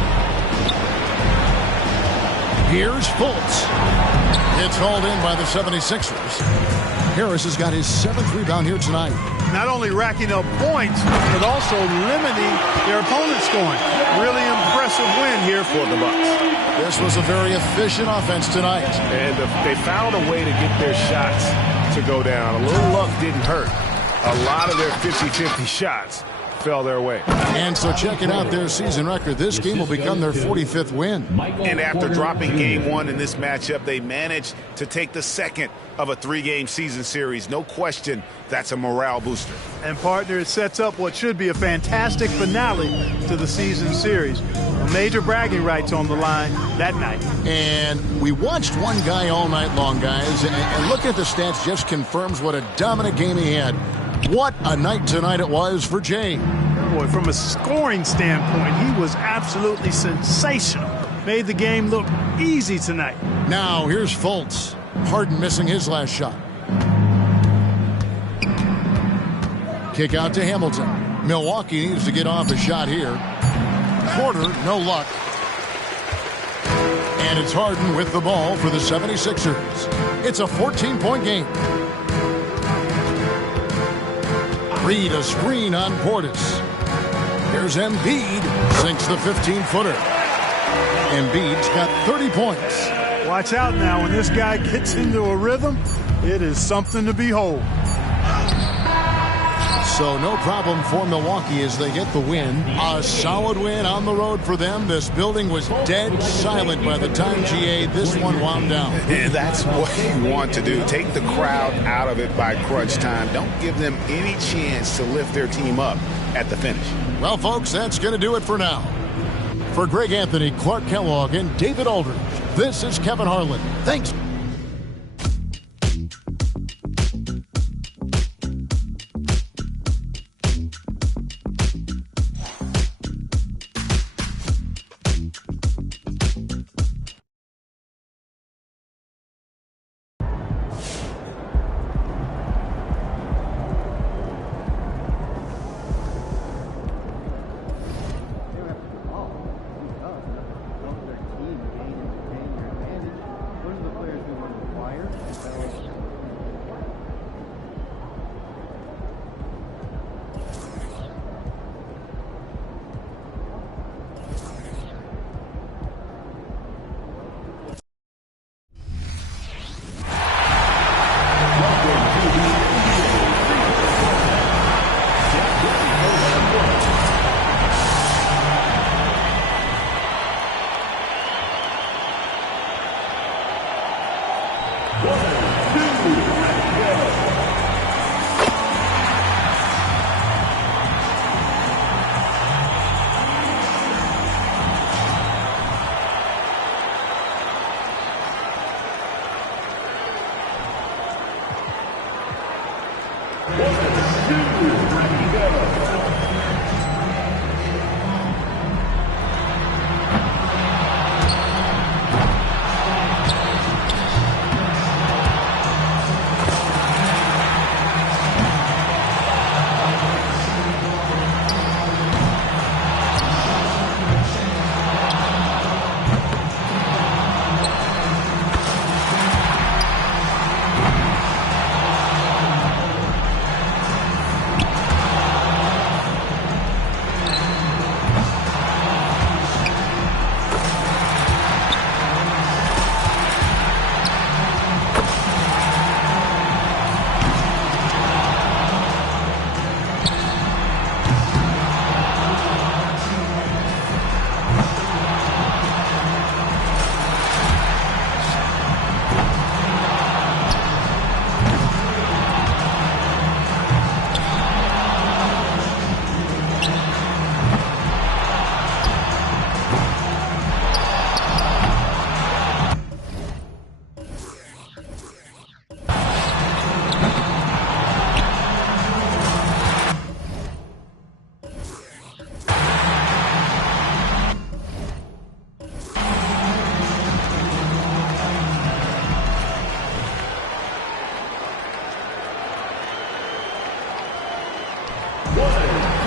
Here's Fultz. It's hauled in by the 76ers. Harris has got his 7th rebound here tonight. Not only racking up points, but also limiting their opponent's scoring. Really impressive win here for the Bucks. This was a very efficient offense tonight. And they found a way to get their shots to go down. A little luck didn't hurt. A lot of their 50-50 shots fell their way. And so checking out their season record, this game will become their 45th win. And after dropping game 1 in this matchup, they managed to take the second of a 3-game season series. No question, that's a morale booster. And partner, it sets up what should be a fantastic finale to the season series. Major bragging rights on the line that night. And we watched one guy all night long, guys, and looking at the stats just confirms what a dominant game he had. What a night tonight it was for Jay. Boy, from a scoring standpoint, he was absolutely sensational. Made the game look easy tonight. Now, here's Fultz. Harden missing his last shot. Kick out to Hamilton. Milwaukee needs to get off a shot here. Porter, no luck. And it's Harden with the ball for the 76ers. It's a 14-point game. Reed a screen on Portis. Here's Embiid. Sinks the 15-footer. Embiid's got 30 points. Watch out now. When this guy gets into a rhythm, it is something to behold. So no problem for Milwaukee as they get the win. A solid win on the road for them. This building was dead silent by the time, GA, this one wound down. And that's what you want to do. Take the crowd out of it by crunch time. Don't give them any chance to lift their team up at the finish. Well, folks, that's going to do it for now. For Greg Anthony, Clark Kellogg, and David Aldridge, this is Kevin Harlan. Thanks.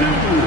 ready, go.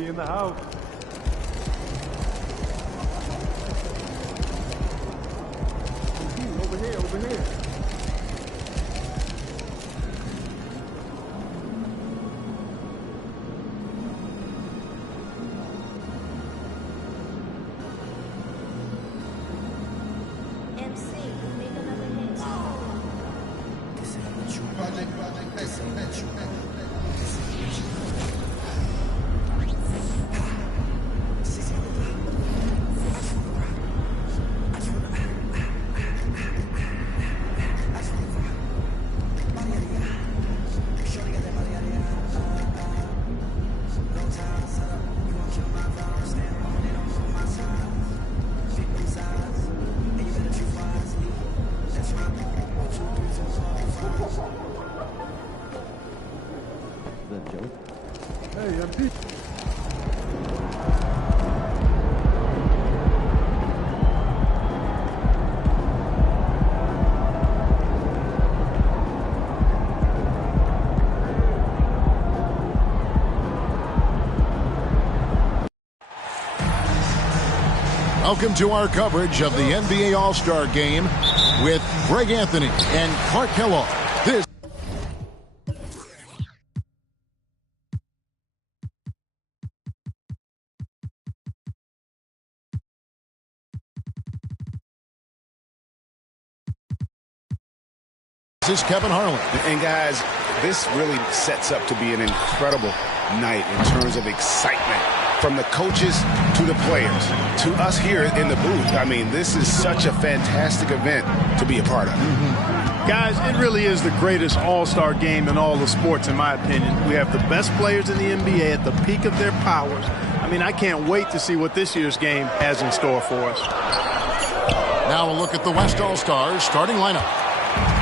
KD in the house. Over here, over here. Welcome to our coverage of the NBA All-Star Game with Greg Anthony and Clark Kellogg. This is Kevin Harlan. And guys, this really sets up to be an incredible night in terms of excitement. From the coaches to the players, to us here in the booth. I mean, this is such a fantastic event to be a part of. Guys, it really is the greatest all-star game in all the sports, in my opinion. We have the best players in the NBA at the peak of their powers. I mean, I can't wait to see what this year's game has in store for us. Now a look at the West All-Stars starting lineup.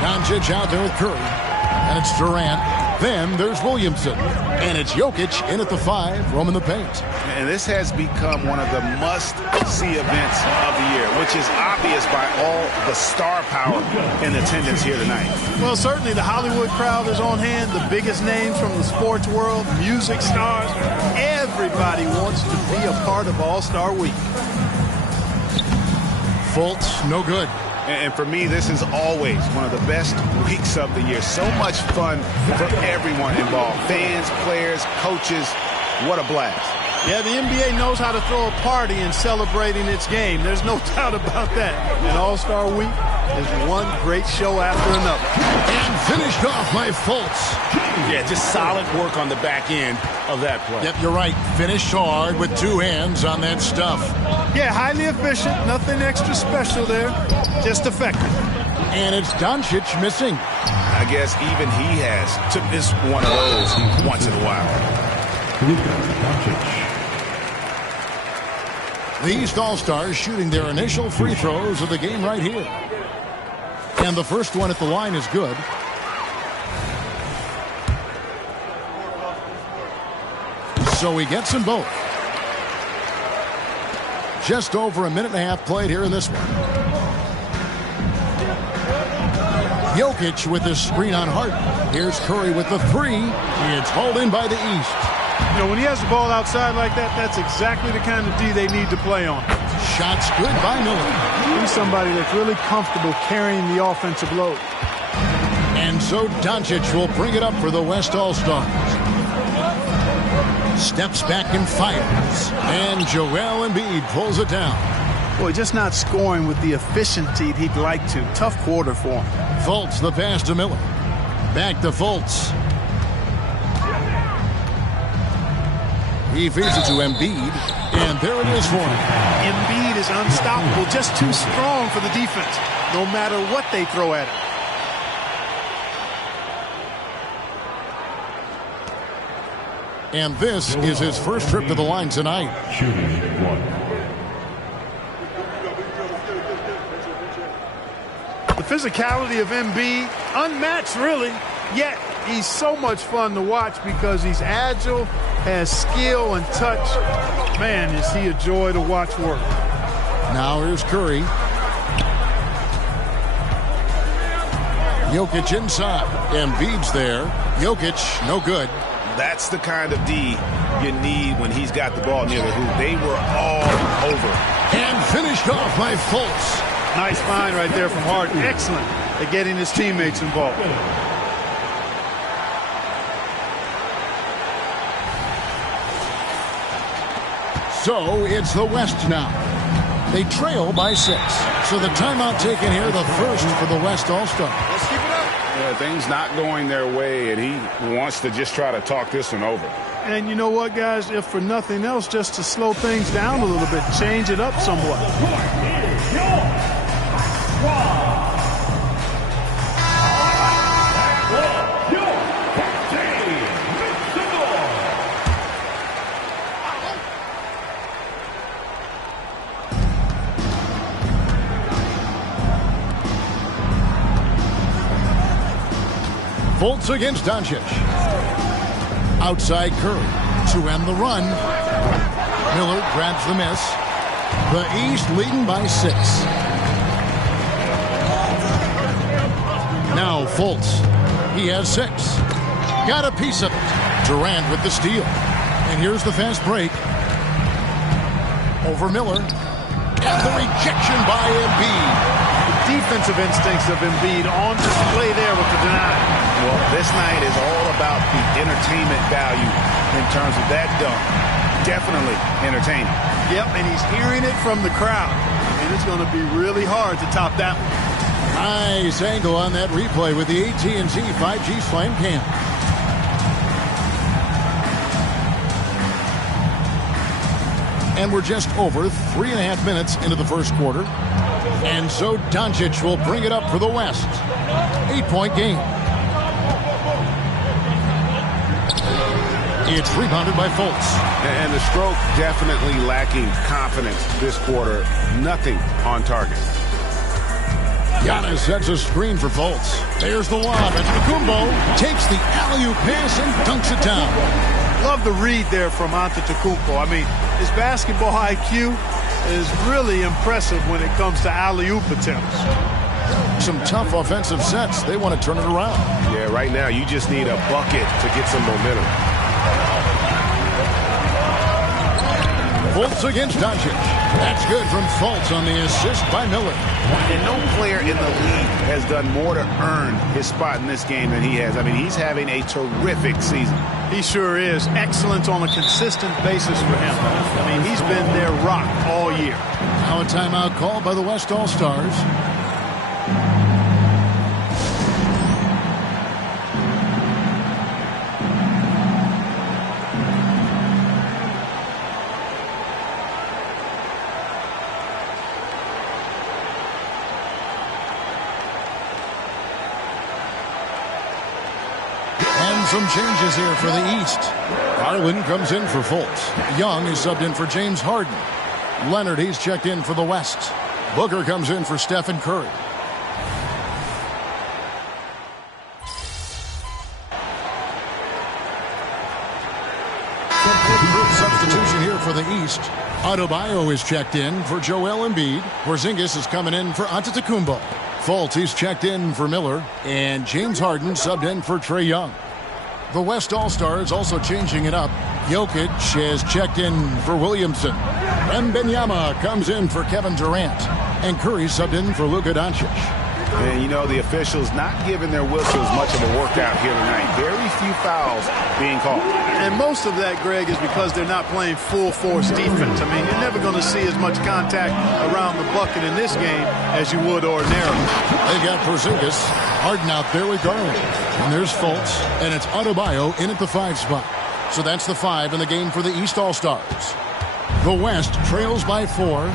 Doncic out there with Curry. And it's Durant. Then there's Williamson. And it's Jokic in at the 5, roaming the paint. And this has become one of the must-see events of the year, which is obvious by all the star power in attendance here tonight. Well, certainly the Hollywood crowd is on hand, the biggest names from the sports world, music stars. Everybody wants to be a part of All-Star Week. Fultz, no good. And for me, this is always one of the best weeks of the year. So much fun for everyone involved. Fans, players, coaches. What a blast. Yeah, the NBA knows how to throw a party in celebrating its game. There's no doubt about that. And All-Star Week is one great show after another. And finished off by Fultz. Yeah, just solid work on the back end of that play. Yep, you're right. Finished hard with 2 hands on that stuff. Yeah, highly efficient. Nothing extra special there. Just effective. And it's Doncic missing. I guess even he took this one of those once in a while. The East All-Stars shooting their initial free throws of the game right here. And the first one at the line is good. So he gets them both. Just over a minute and a half played here in this one. Jokic with the screen on Harden. Here's Curry with the 3. It's hauled in by the East. You know, when he has the ball outside like that, that's exactly the kind of D they need to play on. Shots good by Miller. He's somebody that's really comfortable carrying the offensive load. And so Doncic will bring it up for the West All-Stars. Steps back and fires. And Joel Embiid pulls it down. Boy, just not scoring with the efficiency he'd like to. Tough quarter for him. Fultz the pass to Miller. Back to Fultz. He feeds it to Embiid. And there it is for him. Embiid is unstoppable. Just too strong for the defense. No matter what they throw at him. And this is his first trip to the line tonight. Shooting 1. The physicality of Embiid, unmatched really, yet he's so much fun to watch because he's agile, has skill and touch. Man, is he a joy to watch work. Now here's Curry. Jokic inside. Embiid's there. Jokic, no good. That's the kind of D you need when he's got the ball near the hoop. They were all over. And finished off by Fultz. Nice find right there from Harden. Excellent at getting his teammates involved. So it's the West now. They trail by 6. So the timeout taken here, the first for the West All-Star. Let's keep it up. Yeah, things not going their way, and he wants to just try to talk this one over. And you know what, guys? If for nothing else, just to slow things down a little bit, change it up somewhat. Fultz against Doncic. Outside Curry to end the run. Miller grabs the miss. The East leading by 6. Now Fultz. He has 6. Got a piece of it. Durant with the steal. And here's the fast break. Over Miller. And the rejection by Embiid. Defensive instincts of Embiid on display there with the denial. Well, this night is all about the entertainment value in terms of that dunk. Definitely entertaining. Yep, and he's hearing it from the crowd. And it's going to be really hard to top that one. Nice angle on that replay with the AT&T 5G Slam Cam. And we're just over 3.5 minutes into the first quarter. And so Doncic will bring it up for the West. 8-point game. It's rebounded by Fultz. And the stroke definitely lacking confidence this quarter. Nothing on target. Giannis sets a screen for Fultz. There's the lob. And Antetokounmpo takes the alley-oop pass and dunks it down. Love the read there from Antetokounmpo. I mean, his basketball IQ is really impressive when it comes to alley-oop attempts. Some tough offensive sets. They want to turn it around. Yeah, right now you just need a bucket to get some momentum. Fultz against Doncic. That's good from Fultz on the assist by Miller. And no player in the league has done more to earn his spot in this game than he has. I mean, he's having a terrific season. He sure is. Excellent on a consistent basis for him. I mean, he's been their rock all year. Now a timeout called by the West All-Stars. Some changes here for the East. Garland comes in for Fultz. Young is subbed in for James Harden. Leonard, he's checked in for the West. Booker comes in for Stephen Curry. Substitution here for the East. Adebayo is checked in for Joel Embiid. Porzingis is coming in for Antetokounmpo. Fultz, he's checked in for Miller. And James Harden subbed in for Trae Young. The West All-Stars also changing it up. Jokic has checked in for Williamson. Wembanyama comes in for Kevin Durant. And Curry subbed in for Luka Doncic. And, you know, the officials not giving their whistles much of a workout here tonight. Very few fouls being called. And most of that, Greg, is because they're not playing full-force defense. I mean, you're never going to see as much contact around the bucket in this game as you would ordinarily. They got Porzingis. Harden out there with Garland. And there's Fultz. And it's Adebayo in at the 5 spot. So that's the 5 in the game for the East All-Stars. The West trails by 4.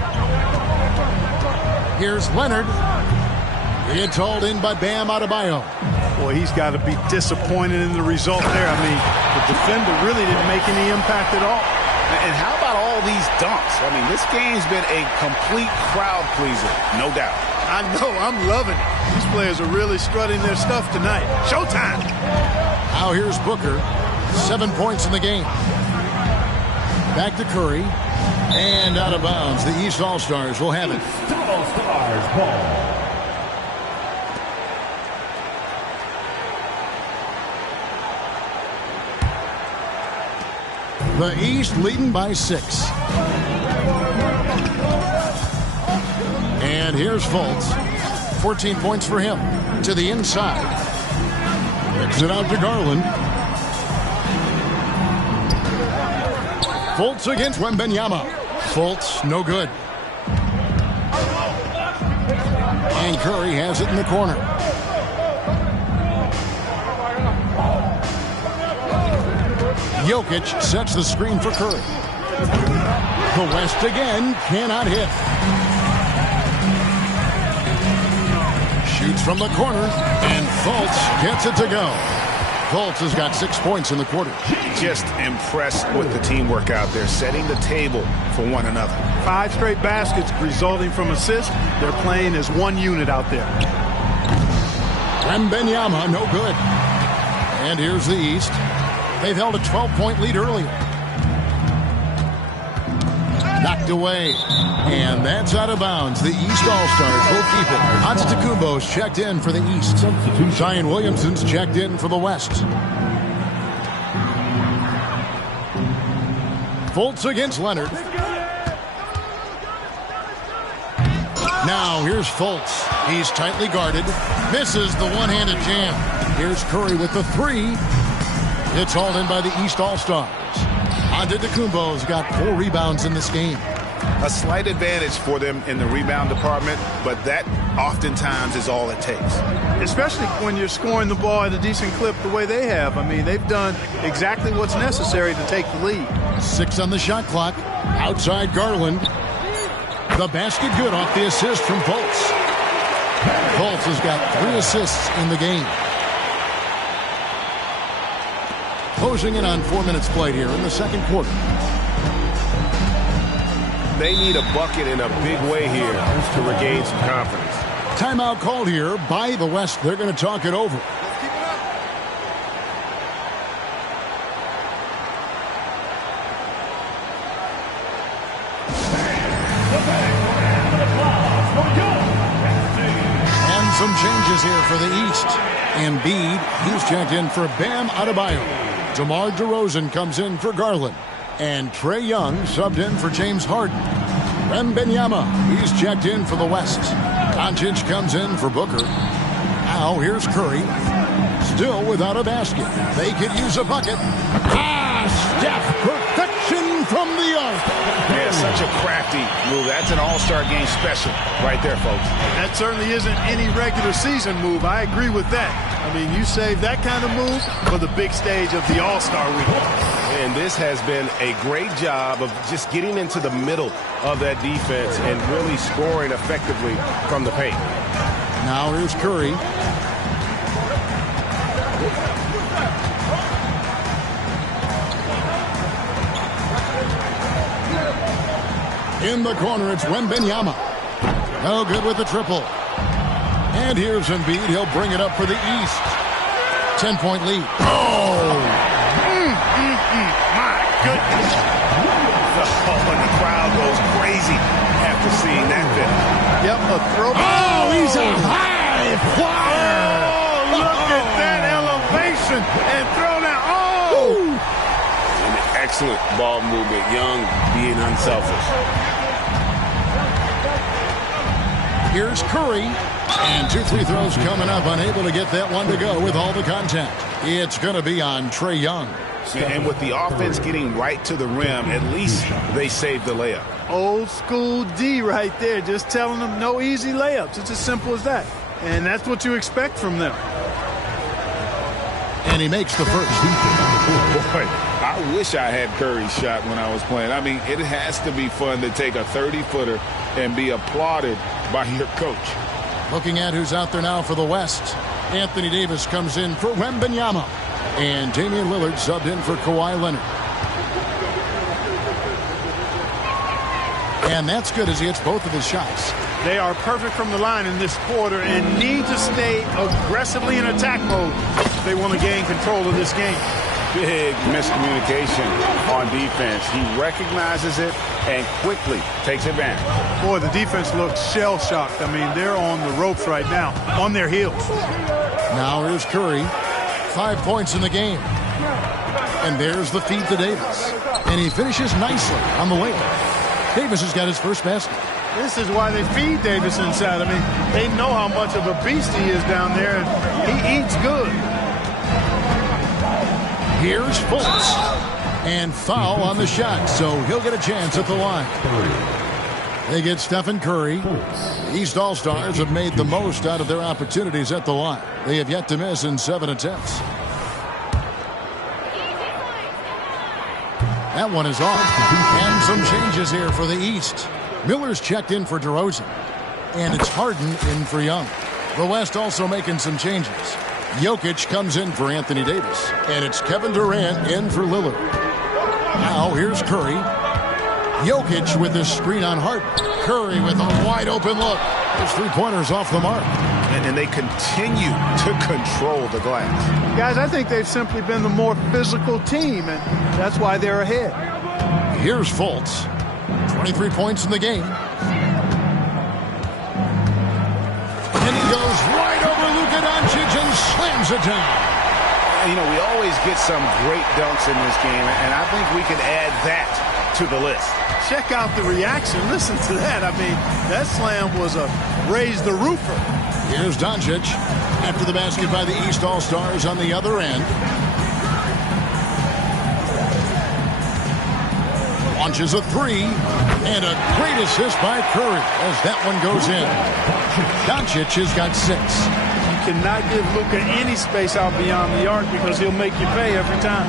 Here's Leonard. It's hauled in by Bam Adebayo. Boy, he's got to be disappointed in the result there. I mean, the defender really didn't make any impact at all. And how about all these dunks? I mean, this game's been a complete crowd pleaser, no doubt. I know, I'm loving it. These players are really strutting their stuff tonight. Showtime. Now here's Booker. 7 points in the game. Back to Curry. And out of bounds. The East All-Stars will have it. All-Stars ball. The East leading by 6. And here's Fultz. 14 points for him. To the inside. Kicks it out to Garland. Fultz against Wembanyama. Fultz, no good. And Curry has it in the corner. Jokic sets the screen for Curry. The West again cannot hit. Shoots from the corner, and Fultz gets it to go. Fultz has got 6 points in the quarter. Just impressed with the teamwork out there, setting the table for one another. 5 straight baskets resulting from assists. They're playing as one unit out there. Wembanyama, no good. And here's the East. They've held a 12-point lead earlier. Knocked away. And that's out of bounds. The East All-Stars will keep it. Antetokounmpo's checked in for the East. Zion Williamson's checked in for the West. Fultz against Leonard. Now here's Fultz. He's tightly guarded. Misses the one-handed jam. Here's Curry with the 3. It's hauled in by the East All-Stars. Antetokounmpo's got 4 rebounds in this game. A slight advantage for them in the rebound department, but that oftentimes is all it takes. Especially when you're scoring the ball at a decent clip the way they have. I mean, they've done exactly what's necessary to take the lead. 6 on the shot clock. Outside Garland. The basket good off the assist from Fultz. Fultz has got 3 assists in the game. Closing in on 4 minutes played here in the second quarter. They need a bucket in a big way here to regain some confidence. Timeout called here by the West. They're going to talk it over. And some changes here for the East. Embiid, he's checked in for Bam Adebayo. DeMar DeRozan comes in for Garland. And Trae Young subbed in for James Harden. Wembanyama, he's checked in for the West. Doncic comes in for Booker. Now here's Curry. Still without a basket. They could use a bucket. Steph, perfection from the arc. Yeah, such a crafty move. That's an all-star game special right there, folks. That certainly isn't any regular season move. I agree with that. I mean, you save that kind of move for the big stage of the All-Star week. And this has been a great job of just getting into the middle of that defense and really scoring effectively from the paint. Now here's Curry. In the corner, it's Wembanyama. No good with the triple. And here's Embiid. He'll bring it up for the East. 10-point lead. My goodness. Oh, and the crowd goes crazy after seeing that finish. Yep, a throw. Oh, he's a high flyer. Oh, look at that elevation and throw down. Oh! An excellent ball movement. Young being unselfish. Here's Curry. And 2 free throws coming up. Unable to get that one to go with all the contact. It's going to be on Trae Young. And with the offense getting right to the rim, at least they saved the layup. Old school D right there. Just telling them no easy layups. It's as simple as that. And that's what you expect from them. And he makes the first. Boy, I wish I had Curry's shot when I was playing. I mean, it has to be fun to take a 30-footer and be applauded by your coach. Looking at who's out there now for the West. Anthony Davis comes in for Wembanyama. And Damian Lillard subbed in for Kawhi Leonard. And that's good as he hits both of his shots. They are perfect from the line in this quarter and need to stay aggressively in attack mode if they want to gain control of this game. Big miscommunication on defense. He recognizes it and quickly takes advantage. Boy, the defense looks shell-shocked. I mean, they're on the ropes right now, on their heels. Now here's Curry. 5 points in the game. And there's the feed to Davis. And he finishes nicely on the layup. Davis has got his first basket. This is why they feed Davis inside. I mean, they know how much of a beast he is down there, and he eats good. Here's Fultz. And foul on the shot, so he'll get a chance at the line. They get Stephen Curry. The East All-Stars have made the most out of their opportunities at the line. They have yet to miss in 7 attempts. That one is off. And some changes here for the East. Miller's checked in for DeRozan. And it's Harden in for Young. The West also making some changes. Jokic comes in for Anthony Davis. And it's Kevin Durant in for Lillard. Now here's Curry. Jokic with this screen on Harden. Curry with a wide open look. His three-pointers off the mark. And they continue to control the glass. Guys, I think they've simply been the more physical team, and that's why they're ahead. Here's Fultz. 23 points in the game. And he goes right over Luka Doncic and slams it down. You know, we always get some great dunks in this game, and I think we can add that to the list. Check out the reaction. Listen to that. I mean, that slam was a raise the roofer. Here's Doncic after the basket by the East All-Stars on the other end. Launches a three, and a great assist by Curry as that one goes in. Doncic has got 6. You cannot give Luka any space out beyond the arc because he'll make you pay every time.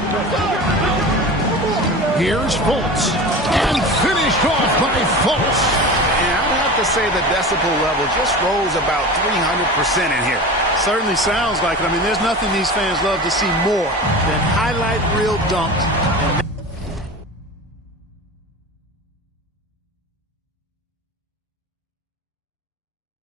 Here's Fultz, and finished off by Fultz. And I would have to say the decibel level just rose about 300% in here. Certainly sounds like it. I mean, there's nothing these fans love to see more than highlight reel dunks